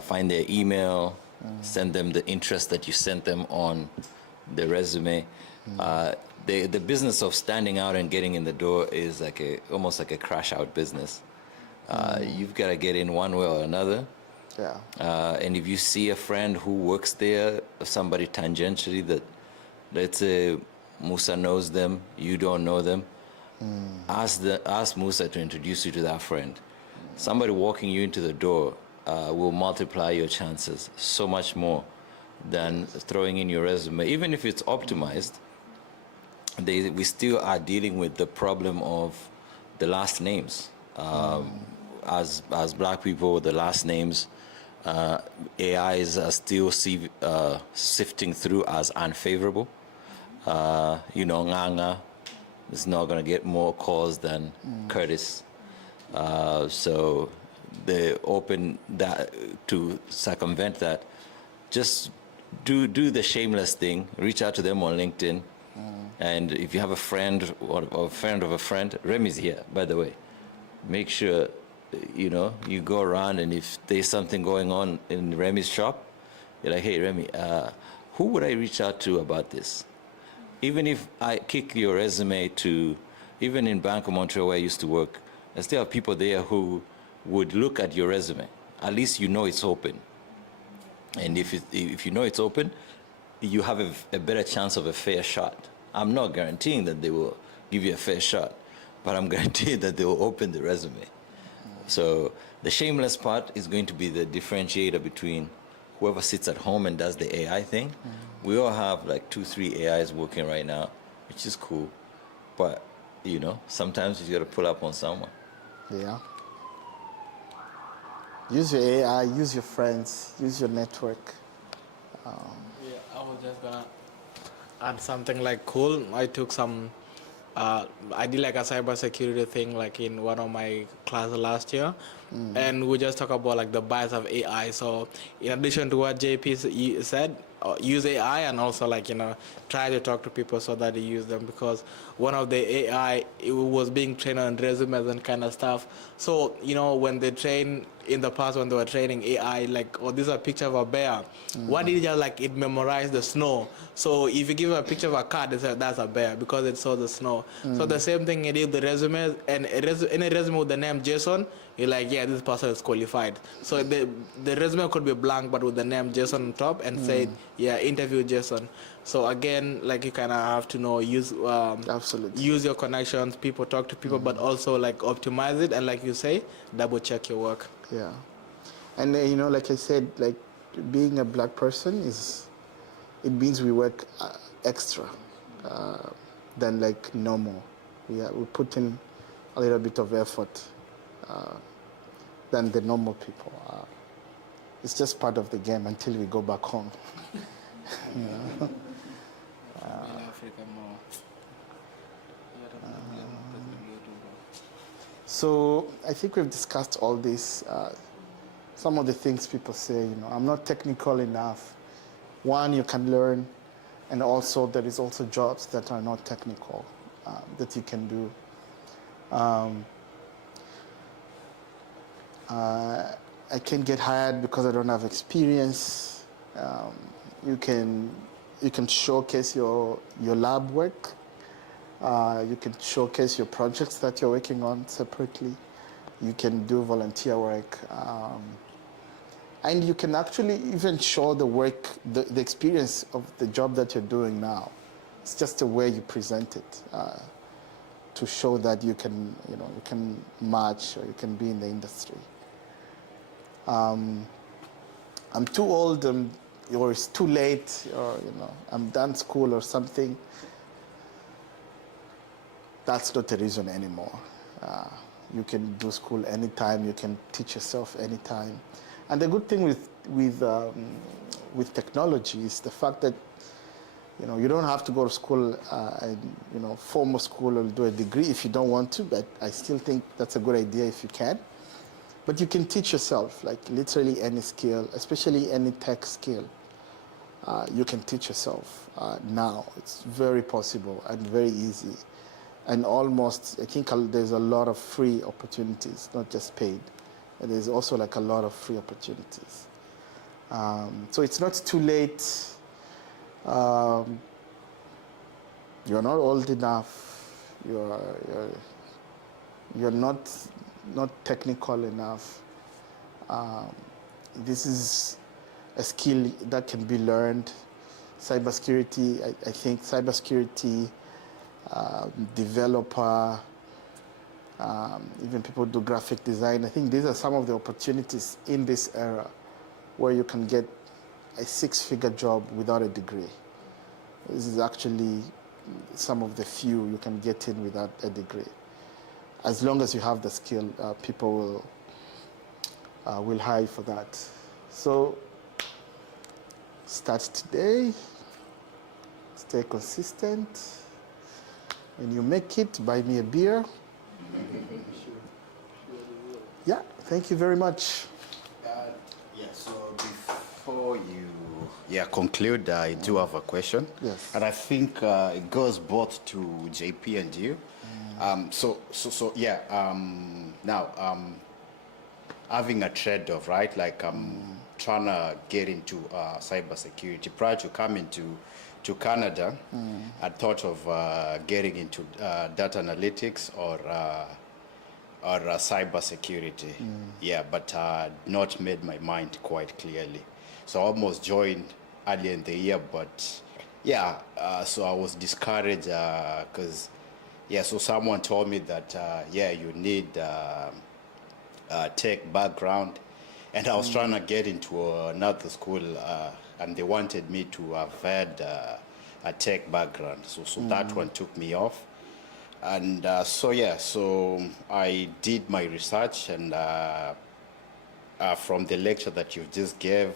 Find their email, send them the interest that you sent them on the resume. The business of standing out and getting in the door is like almost like a crash out business. You've got to get in one way or another. Yeah. And if you see a friend who works there, somebody tangentially that, let's say Musa knows them, you don't know them, ask Musa to introduce you to that friend. Somebody walking you into the door will multiply your chances so much more than throwing in your resume. Even if it's optimized, we still are dealing with the problem of the last names. As black people, the last names, AIs are still sifting through as unfavorable. Nganga is not going to get more calls than Curtis. So they open that to circumvent that. Just do the shameless thing. Reach out to them on LinkedIn. And if you have a friend or a friend of a friend, Remy's here, by the way. Make sure, you go around, and if there's something going on in Remy's shop, you're like, hey, Remy, who would I reach out to about this? Even if I kick your resume to, even in Bank of Montreal where I used to work, I still have people there who would look at your resume. At least you know it's open. And if you know it's open, you have a better chance of a fair shot. I'm not guaranteeing that they will give you a fair shot, but I'm guaranteed that they will open the resume. So the shameless part is going to be the differentiator between whoever sits at home and does the AI thing. We all have like 2-3 AIs working right now, which is cool. But, sometimes you got to pull up on someone. Yeah. Use your AI, use your friends, use your network. Yeah, I was just gonna add something like cool. I took some, I did like a cybersecurity thing like in one of my classes last year. And we just talk about like the bias of AI. So in addition to what JP said, use AI and also like, try to talk to people so that they use them, because one of the AI, it was being trained on resumes and kind of stuff. So, when they train in the past, when they were training AI, like, oh, this is a picture of a bear. What did it just like, it memorized the snow. So if you give a picture of a cat, they say that's a bear because it saw the snow. So the same thing it did the resumes, and any resume with the name Jason, you're like, yeah, this person is qualified. So the resume could be blank, but with the name Jason on top and say, yeah, interview Jason. So again, like you kind of have to know, use your connections, people talk to people, but also like optimize it, and like you say, double check your work. Yeah, and like I said, like being a black person it means we work extra than like normal. We put in a little bit of effort than the normal people. It's just part of the game until we go back home. So I think we've discussed all this. Some of the things people say, I'm not technical enough. One, you can learn, and also there is also jobs that are not technical. that you can do. I can't get hired because I don't have experience. You can showcase your lab work. You can showcase your projects that you're working on separately. You can do volunteer work. And you can actually even show the work, the experience of the job that you're doing now. It's just the way you present it to show that you can match or you can be in the industry. I'm too old, or it's too late, or I'm done school or something. That's not a reason anymore. You can do school anytime. You can teach yourself anytime. And the good thing with technology is the fact that you don't have to go to school and formal school or do a degree if you don't want to. But I still think that's a good idea if you can. But you can teach yourself, like literally any skill, especially any tech skill. You can teach yourself now. It's very possible and very easy. And almost, I think there's a lot of free opportunities, not just paid. And there's also like a lot of free opportunities. So it's not too late. You're not old enough. You're not technical enough. This is a skill that can be learned. CyberSecurity, I think CyberSecurity, developer, even people do graphic design. I think these are some of the opportunities in this era where you can get a 6-figure job without a degree. This is actually some of the few you can get in without a degree. As long as you have the skill, people will hire for that. So start today, stay consistent. When you make it, buy me a beer. Yeah, thank you very much. Yeah, so before you conclude, I do have a question. Yes. And I think it goes both to JP and you. Now, having a trade-off, right? Like I'm trying to get into cybersecurity. Prior to coming to Canada, I thought of getting into data analytics or cybersecurity. Yeah, but not made my mind quite clearly. So I almost joined earlier in the year, but yeah, so I was discouraged because so someone told me that you need tech background, and I was trying to get into another school, and they wanted me to have had a tech background. So that one took me off. And so I did my research, and from the lecture that you just gave,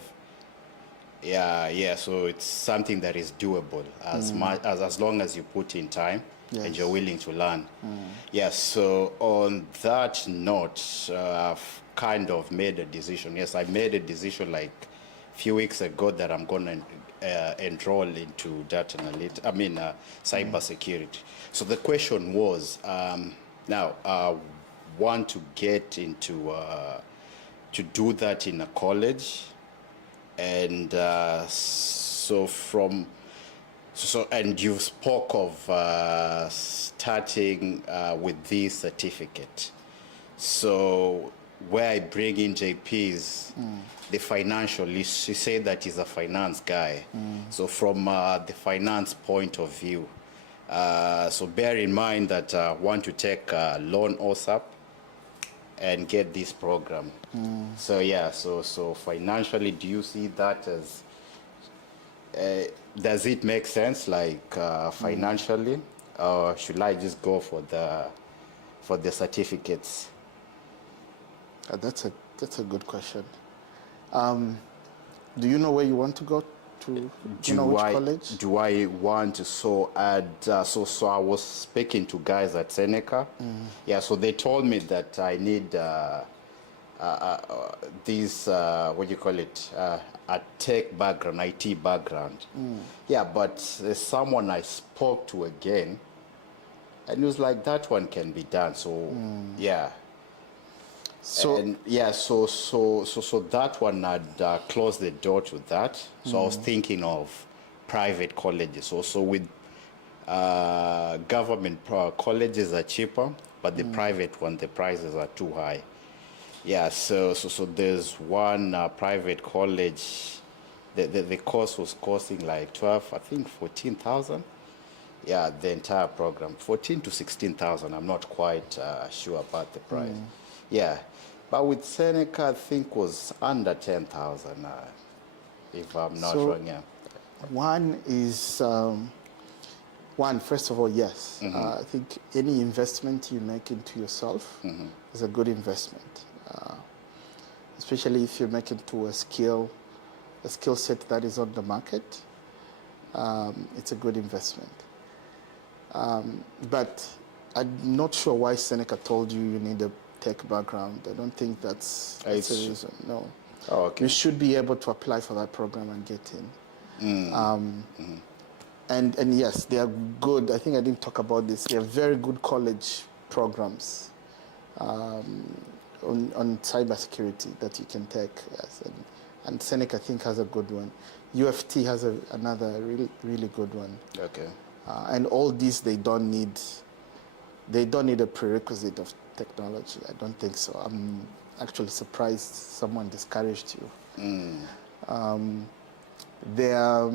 so it's something that is doable as long as you put in time. Yes. And you're willing to learn. Yes, so on that note, I've kind of made a decision. Yes, I made a decision like a few weeks ago that I'm going to enroll into cybersecurity. So the question was, now I want to get into, to do that in a college. And and you spoke of starting with this certificate. So where I bring in JP is the financial. She said that he's a finance guy. So from the finance point of view, so bear in mind that I want to take a loan OSAP and get this program. So financially, do you see that as does it make sense, like financially, or should I just go for the certificates? That's a good question. Do you know where you want to go to? Do you know which college? Do I want to so I was speaking to guys at Seneca. Yeah, so they told me that I need this what do you call it? A tech background, IT background. Yeah, but there's someone I spoke to again, And he was like, that one can be done. So, yeah. So And yeah, so that one had closed the door to that. So I was thinking of private colleges. Also with government colleges are cheaper, but the private one, the prices are too high. Yeah, so there's one private college. The course was costing like 14,000. Yeah, the entire program, 14 to 16,000. I'm not quite sure about the price. Yeah, but with Seneca, I think was under 10,000, if I'm not wrong. Yeah. one is first of all, yes. I think any investment you make into yourself is a good investment, especially if you're making to a skill set that is on the market. It's a good investment. But I'm not sure why Seneca told you need a tech background. I don't think that's the reason. No. Oh, okay. You should be able to apply for that program and get in. And yes, they are good. I think I didn't talk about this. They are very good college programs on cybersecurity that you can take. Yes, and Seneca, I think, has a good one. UFT has another really good one. Okay. And all these, they don't need a prerequisite of technology. I don't think so. I'm actually surprised someone discouraged you. There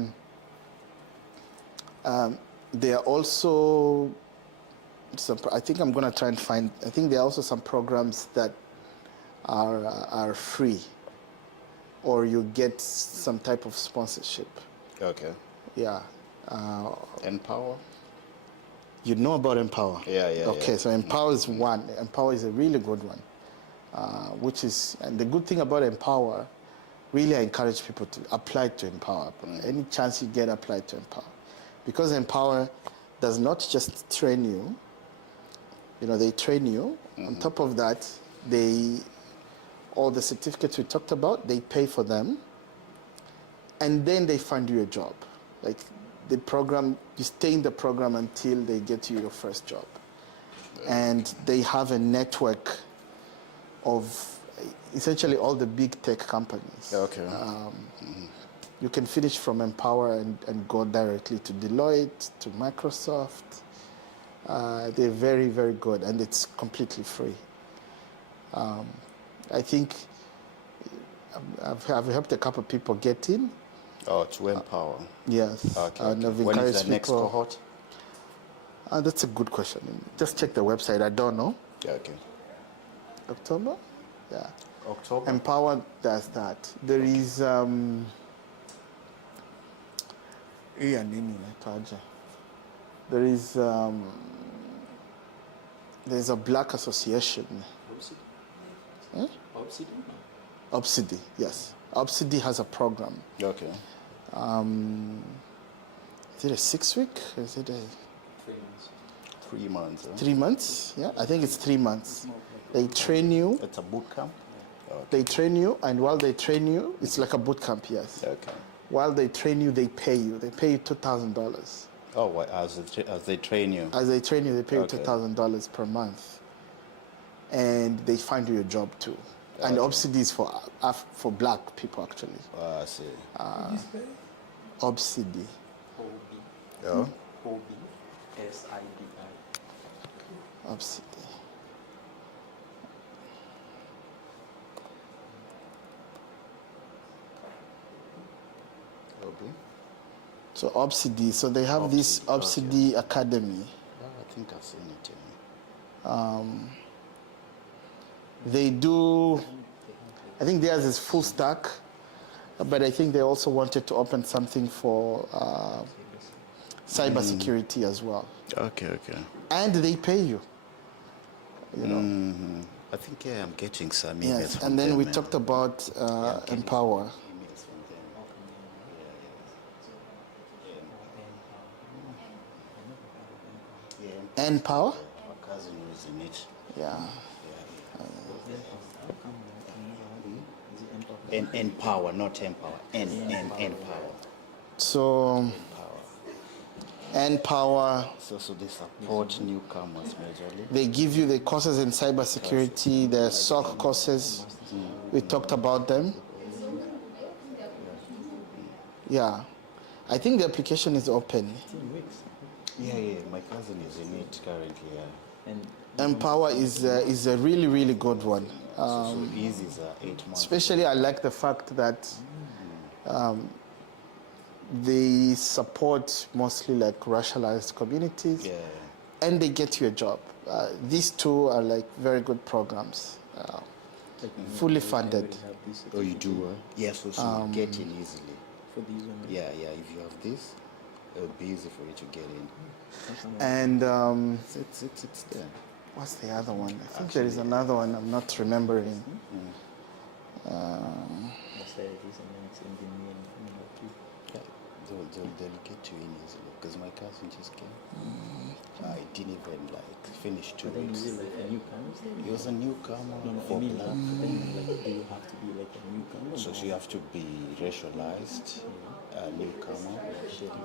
are also some, I think I'm going to try and find, I think there are also some programs that are free, or you get some type of sponsorship. Okay. Yeah. Empower? You know about Empower? Yeah. Okay, so Empower is one. Empower is a really good one, and the good thing about Empower, really I encourage people to apply to Empower. Any chance you get, apply to Empower. Because Empower does not just train you, they train you. On top of that, all the certificates we talked about, they pay for them, and then they find you a job. Like the program, you stay in the program until they get you your first job. And they have a network of essentially all the big tech companies. Okay. You can finish from Empower and go directly to Deloitte, to Microsoft. They're very, very good, and it's completely free. I think I've helped a couple of people get in. Oh, to Empower. Yes. Okay. And I've When is encouraged the next people- cohort? That's a good question. Just check the website. I don't know. Okay. October? Yeah. October? Empower does that. There is there's a black association. Obsidy? Obsidy, yes. Obsidy has a program. Okay. Is it a 6-week? Is it a 3 months. 3 months. 3 months? Yeah, I think it's 3 months. They train you. It's a boot camp? Okay. They train you, and while they train you, it's like a boot camp, yes. Okay. While they train you, they pay you. They pay you $2,000. Oh, as they train you? As they train you, they pay you Okay. $2,000 per month. And they find you a job too. And Obsidy is for black people, actually. I see. Obsidy. Yeah. OBSIDI. Obsidy. So Obsidy, so they have this Obsidy Academy. Yeah, I think I've seen it. They do, I think theirs is full stack, but I think they also wanted to open something for cybersecurity as well. Okay. And they pay you. I think I'm getting some emails Yes, from and then them, we yeah. talked about Empower. Emails from them. Yeah. Empower? My cousin was in it. Yeah. Empower, not empower. Empower. So and power. So they support newcomers majorly. They give you the courses in cybersecurity, the SOC courses. We talked about them. Yeah. I think the application is open. 15 weeks. Yeah, my cousin is in it currently, yeah. And Empower is a really, really good one. So easy is 8 months. Especially, I like the fact that they support mostly like racialized communities, and they get you a job. These two are like very good programs, fully funded. Oh, you do? Yes, so you get in easily. For these ones. Yeah, if you have this, it'll be easy for you to get in. And it's there. what's the other one? I think there is another one I'm not remembering. They'll get you in easily because my cousin just came. I didn't even like finish 2 weeks. Is it like a newcomer? He was a newcomer. No, I mean, like, do you have to be like a newcomer? So you have to be racialized, a newcomer.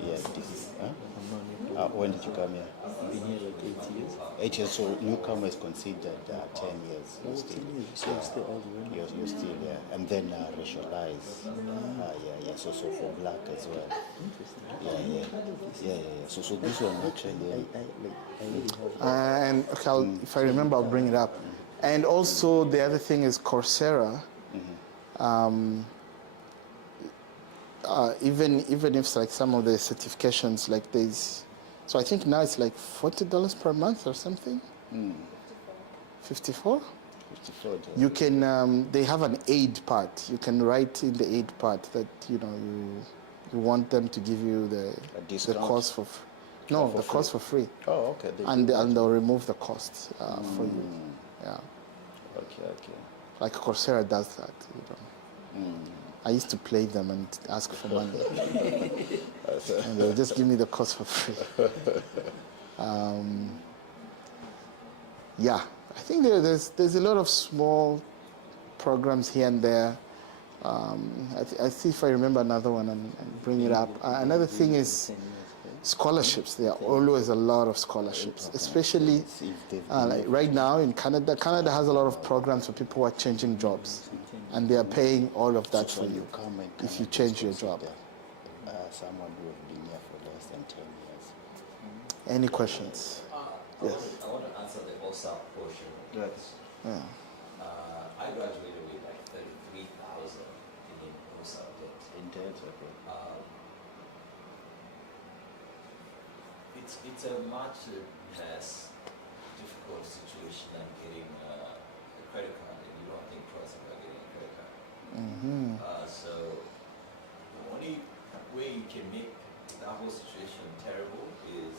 Yeah, when did you come here? I've been here like 8 years. 8 years, so newcomer is considered 10 years. Oh, 10 years, so you're still all the way. You're still there. And then racialized. So for black as well. Interesting. Yeah. So this one actually. And okay, if I remember, I'll bring it up. And also the other thing is Coursera. Even if it's like some of the certifications, like there's, so I think now it's like $40 per month or something. 54. 54. You can. They have an aid part. You can write in the aid part that you want them to give you the course for. The course for free. Oh, okay. And they'll remove the cost for you. Yeah. Okay. Like Coursera does that. I used to play them and ask for money, and they'll just give me the course for free. I think there's a lot of small programs here and there. I see if I remember another one and bring it up. Another thing is scholarships. There are always a lot of scholarships, especially like right now in Canada. Canada has a lot of programs for people who are changing jobs, and they are paying all of that for you if you change your job. Someone who has been here for less than 10 years. Any questions? Yes. I want to answer the OSAP portion. Yes. Yeah. I graduated with like 33,000 in OSAP debt. In debt, okay. It's a much less difficult situation than getting a credit card, and you don't think twice about getting a credit card. So the only way you can make that whole situation terrible is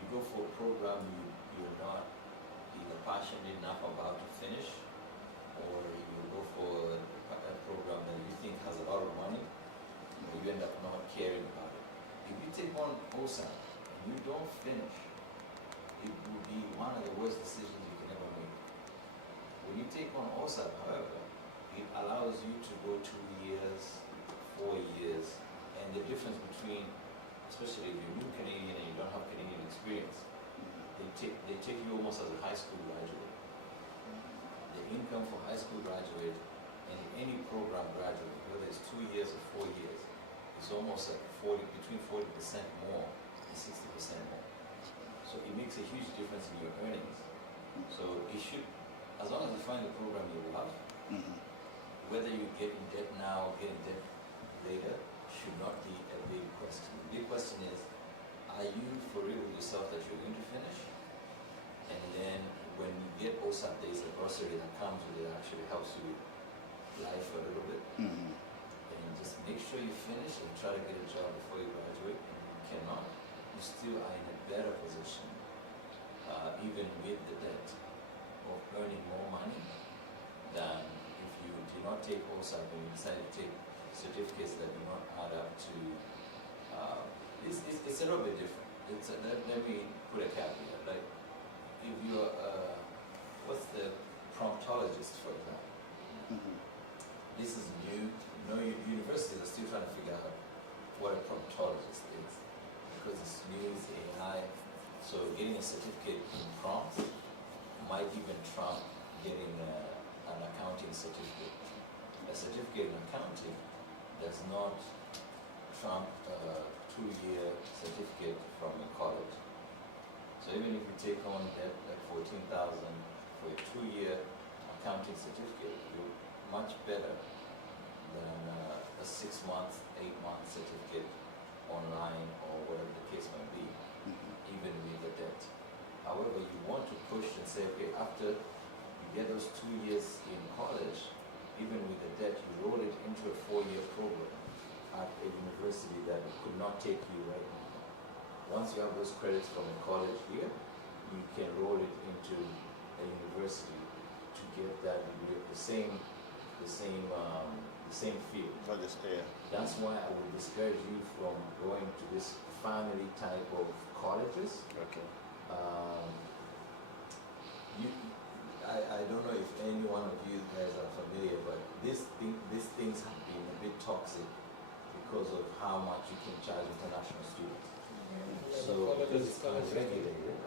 you go for a program you're not either passionate enough about to finish, or you go for a program that you think has a lot of money, you end up not caring about it. If you take on OSAP and you don't finish, it will be one of the worst decisions you can ever make. When you take on OSAP, however, it allows you to go 2 years, 4 years, and the difference between, especially if you're new Canadian and you don't have Canadian experience, they take you almost as a high school graduate. The income for high school graduate and any program graduate, whether it's 2 years or 4 years, is almost like between 40% more and 60% more. So it makes a huge difference in your earnings. So it should, as long as you find a program you love, whether you get in debt now or get in debt later, should not be a big question. The big question is, are you for real with yourself that you're going to finish? And then when you get OSAP, there's a grocery that comes with it that actually helps you with life a little bit. And just make sure you finish and try to get a job before you graduate. And if you cannot, you still are in a better position, even with the debt, of earning more money than if you do not take OSAP and you decide to take certificates that do not add up to. It's a little bit different. Let me put a caveat. Like, if you're what's the promptologist, for example? This is new. Universities are still trying to figure out what a promptologist is, because it's new So getting a certificate in prompts might even trump getting an accounting certificate. A certificate in accounting does not trump a 2-year certificate from a college. So even if you take on debt like 14,000 for a 2-year accounting certificate, you're much better than a 6-month, 8-month certificate online or whatever the case might be, even with the debt. However, you want to push and say, okay, after you get those 2 years in college, even with the debt, you roll it into a 4-year program at a university that could not take you right now. Once you have those credits from a college here, you can roll it into a university to get that degree of the same field. That's why I would discourage you from going to this family type of colleges. Okay. I don't know if any one of you guys are familiar, but these things have been a bit toxic because of how much you can charge international students. So because it's unregulated,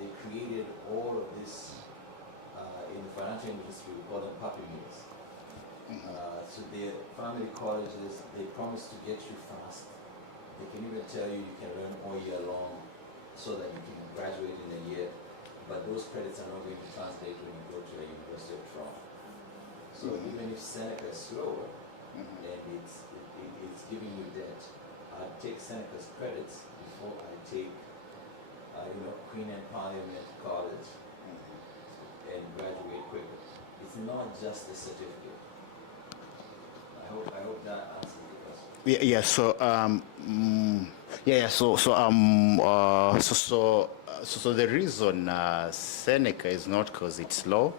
they created all of this in the financial industry. We call them puppy mills. So the family colleges, they promise to get you fast. They can even tell you you can learn all year long so that you can graduate in a year. But those credits are not going to translate when you go to a University of Toronto. So even if Seneca is slower, and it's giving you debt, I take Seneca's credits before I take, Queen and Parliament College and graduate quicker. It's not just a certificate. I hope that answers the question. Yeah. So the reason Seneca is not because it's low.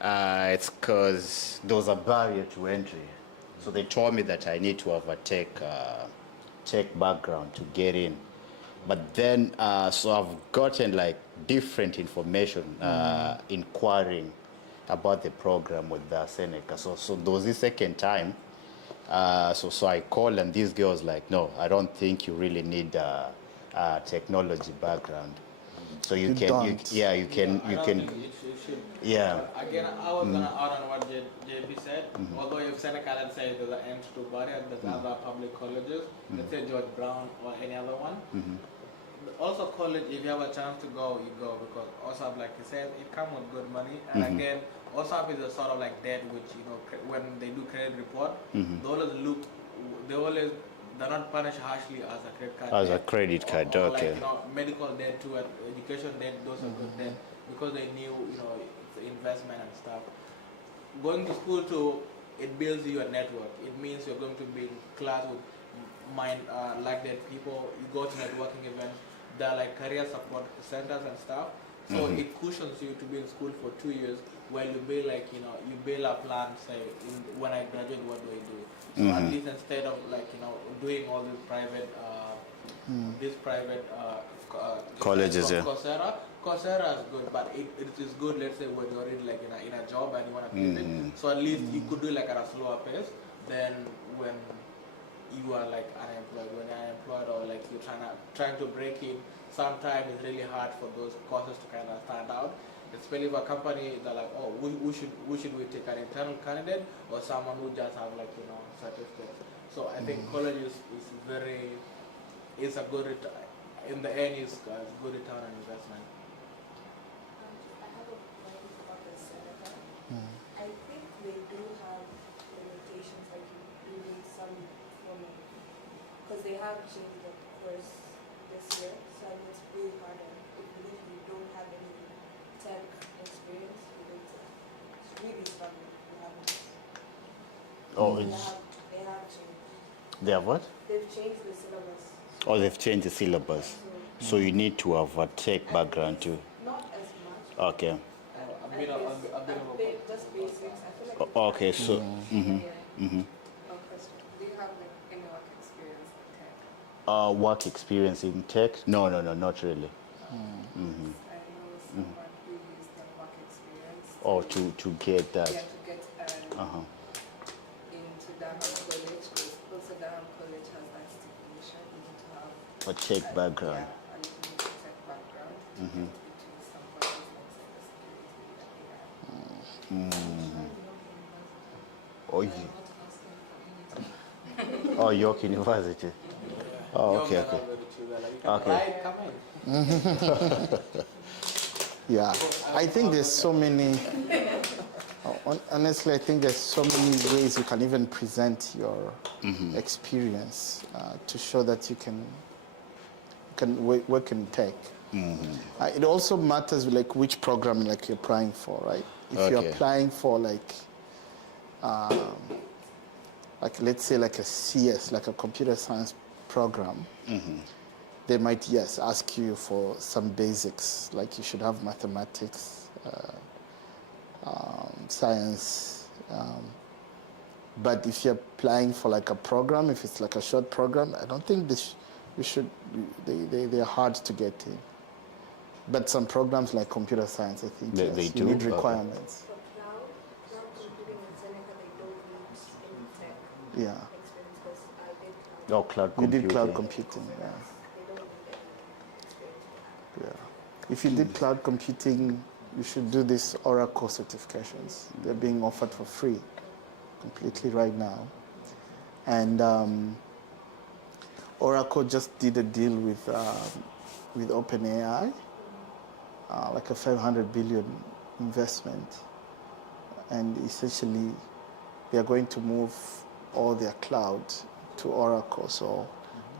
It's because there was a barrier to entry. So they told me that I need to have a tech background to get in. But then, so I've gotten like different information inquiring about the program with Seneca. So there was this second time. So I called and this girl was like, no, I don't think you really need a technology background. So you can. Yeah. Again, I was gonna add on what JB said. Although if Seneca, let's say there's an end to barrier, there's other public colleges, let's say George Brown or any other one. Also college, if you have a chance to go, you go, because OSAP, like you said, it comes with good money. And again, OSAP is a sort of like debt, which, when they do credit report, they're not punished harshly as a credit card. As a credit card, or okay. like, medical debt too, and education debt, those are good debt, because they knew, it's investment and stuff. Going to school too, it builds you a network. It means you're going to be in class with like-minded people. You go to networking events. There are like career support centers and stuff. So it cushions you to be in school for 2 years, while you build you build a plan, say, when I graduate, what do I do? So at least instead of doing all these private colleges, yeah. Coursera is good, but it is good, let's say, when you're already like in a job and you want to pay it. So at least you could do like at a slower pace than when you are like unemployed. When you're unemployed or like you're trying to break in, sometimes it's really hard for those courses to kind of stand out. Especially if a company, they're like, oh, who should we take, an internal candidate or someone who just have certificates. So I think college is a good return. In the end, it's a good return on investment. I have a question about the Seneca. I think they do have limitations, like you need some form of, because they have changed the course this year, so I mean, it's really hard. If you don't have any tech experience, it's really struggling. They have changed. They have what? They've changed the syllabus. Oh, they've changed the syllabus. So you need to have a tech background too. Not as much. Okay. A bit of just basics. I feel like Okay, so. question. Do you have any work experience in tech? Work experience in tech? No, not really. I know someone who used their work experience. Oh, to get that. Yeah, to get into Durham College, because also Durham College has that stipulation. You need to have A tech background. Yeah, and you need a tech background. Mm-hmm. between some courses like cybersecurity that we have. Oh, oh, York University. Oh, okay, Younger okay. than maybe two, like you can Okay. apply, come in. Yeah, I think there's so many. Honestly, I think there's so many ways you can even present your experience to show that you can work in tech. It also matters like which program like you're applying for, right? If you're Okay. applying for like let's say like a CS, like a computer science program, they might ask you for some basics, like you should have mathematics, science. But if you're applying for like a program, if it's like a short program, I don't think you should. They're hard to get in. But some programs like computer science, I think They you do? need Okay. requirements. For cloud computing in Seneca, they don't need any tech Yeah. experience because I did cloud. Oh, cloud You computing. did cloud computing, They don't need any experience with that. yeah. If you did cloud computing, you should do these Oracle certifications. They're being offered for free, completely right now. And Oracle just did a deal with OpenAI, like a 500 billion investment, and essentially they are going to move all their cloud to Oracle. So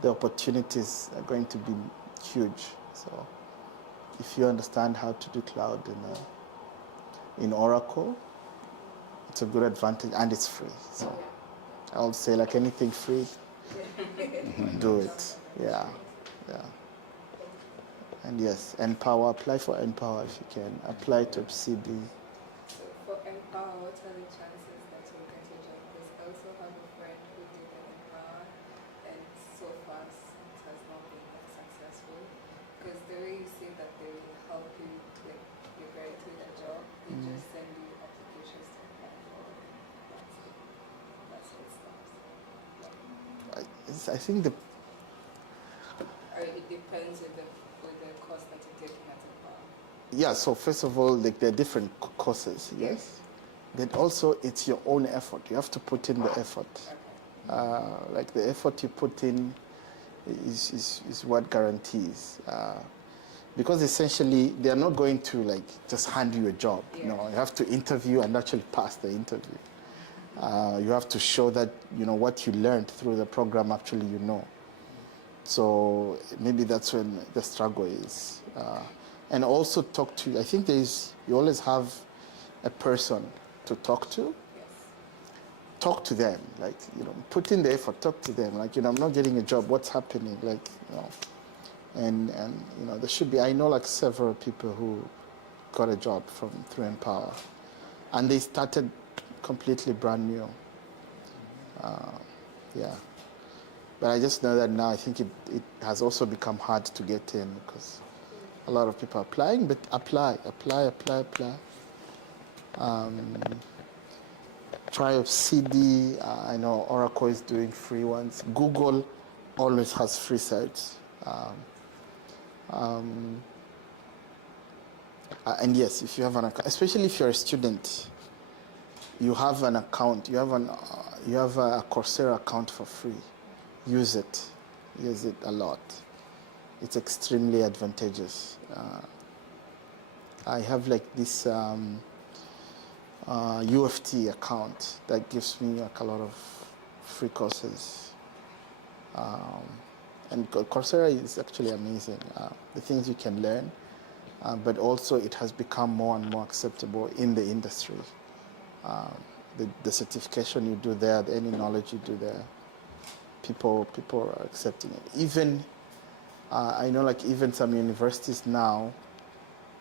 the opportunities are going to be huge. So if you understand how to do cloud in Oracle, it's a good advantage, and it's free. So I would say like anything free, do it. Yeah. And yes, Empower, apply for Empower if you can. Apply to CD. So for Empower, what are the chances that you'll get a job? Because I also have a friend who did an Empower, and so far it has not been successful. Because the way you say that they will help you, like you're guaranteed a job, they just send you applications to apply for. That's it stops. I think It depends with the course that you're taking at Empower. yeah, so first of all, like there are different courses, yes? But also it's your own effort. You have to put in the effort. Like the effort you put in is what guarantees. Because essentially they are not going to like just hand you a job. Yeah. No, you have to interview and actually pass the interview. You have to show that what you learned through the program actually you know. So maybe that's when the struggle is. And also talk to, I think you always have a person to talk to. Yes. Talk to them, like, put in the effort, talk to them. Like, I'm not getting a job, what's happening? Like, and there should be, I know like several people who got a job through Empower. And they started completely brand new. Yeah. But I just know that now I think it has also become hard to get in because a lot of people are applying, but apply. Try of CD. I know Oracle is doing free ones. Google always has free sites. And yes, if you have an account, especially if you're a student, you have an account. You have a Coursera account for free. Use it a lot. It's extremely advantageous. I have like this UFT account that gives me like a lot of free courses. And Coursera is actually amazing. The things you can learn, but also it has become more and more acceptable in the industry. The certification you do there, any knowledge you do there, people are accepting it. Even I know like even some universities now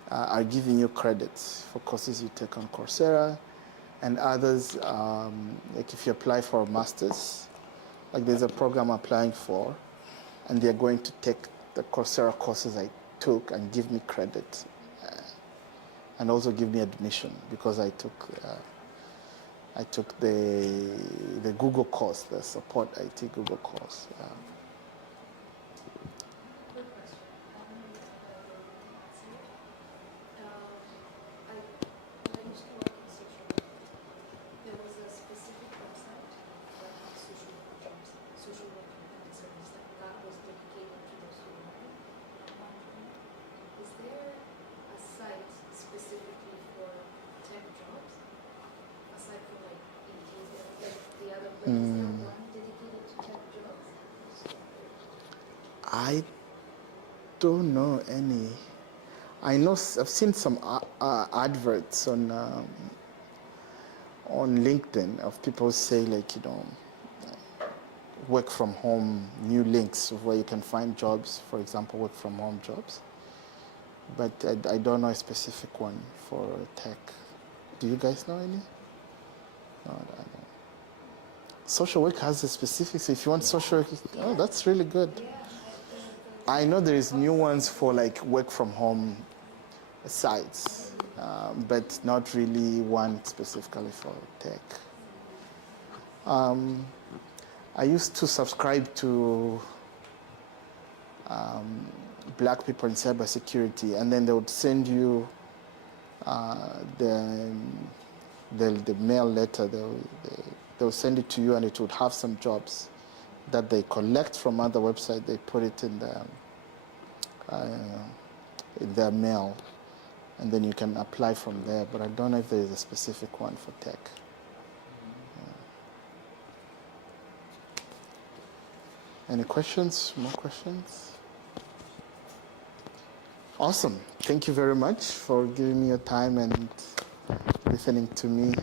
are giving you credits for courses you take on Coursera, and others like if you apply for a master's, like there's a program I'm applying for, and they're going to take the Coursera courses I took and give me credit, and also give me admission because I took the Google course, the support IT Google course. Good question. don't know any. I know I've seen some adverts on LinkedIn of people say like, work from home, new links of where you can find jobs, for example, work from home jobs. But I don't know a specific one for tech. Do you guys know any? No, I don't. Social work has a specific, so if you want social work, oh, that's really good. I know there is new ones for like work from home sites, but not really one specifically for tech. I used to subscribe to Black people in cybersecurity, and then they would send you the mail letter. They'll send it to you, and it would have some jobs that they collect from other websites. They put it in their mail, and then you can apply from there. But I don't know if there is a specific one for tech. Any questions? More questions? Awesome. Thank you very much for giving me your time and listening to me.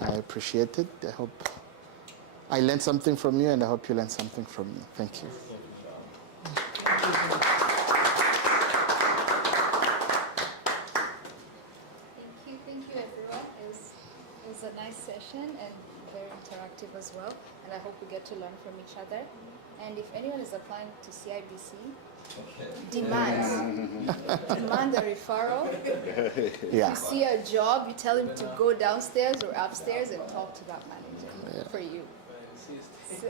I appreciate it. I hope I learned something from you, and I hope you learned something from me. Thank you. Thank you, everyone. It was a nice session and very interactive as well. And I hope we get to learn from each other. And if anyone is applying to CIBC, demand a referral. Yeah. If you see a job, you tell him to go downstairs or upstairs and talk to that manager for you. So,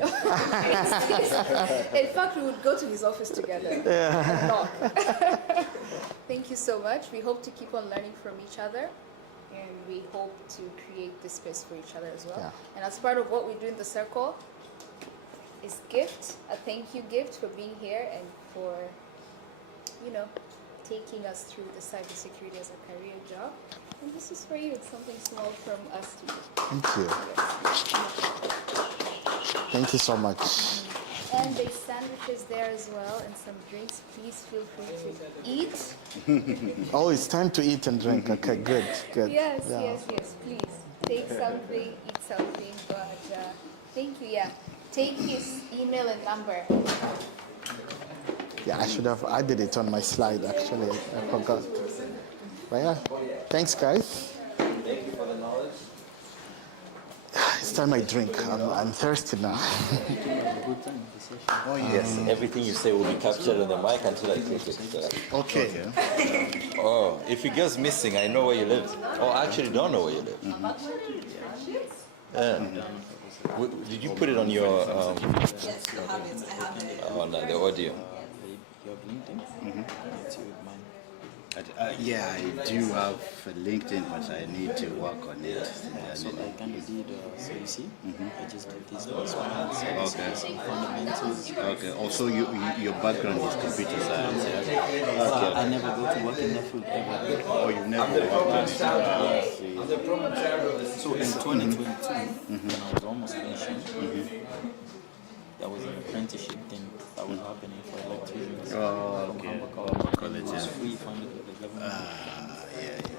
in fact, we would go to his office together and knock. Thank you so much. We hope to keep on learning from each other, and we hope to create this space for each other as well. Yeah. And as part of what we do in the circle is a thank you gift for being here and for, taking us through the cybersecurity as a career job. And this is for you. It's something small from us to you. Thank you. Thank you so much. And there's sandwiches there as well and some drinks. Please feel free to eat. Oh, it's time to eat and drink. Okay, good. Yes, Yeah. yes. Please take something, eat something. But thank you. Yeah, take his email and number. Yeah, I should have added it on my slide, actually. I forgot. But yeah, thanks, guys. Thank you for the knowledge. It's time I drink. I'm thirsty now. Oh, yes, everything you say will be captured on the mic until I click it. Okay. Oh, if it goes missing, I know where you live. Oh, I actually don't know where you live. Did you put it on your... Yes, I have it. on the audio? Yeah, I do have LinkedIn, but I need to work on it. So I kind of did, so you see, I just did this first one. Okay. Fundamentals. Okay. Also, your background is computer science. Yeah? So I never go to work in that field ever. Oh, you never worked on it. So in 2022, when I was almost finishing, there was an apprenticeship thing that was happening for electricians Oh, from okay. Humber College. College, It was yeah. free funded with the government. Yeah.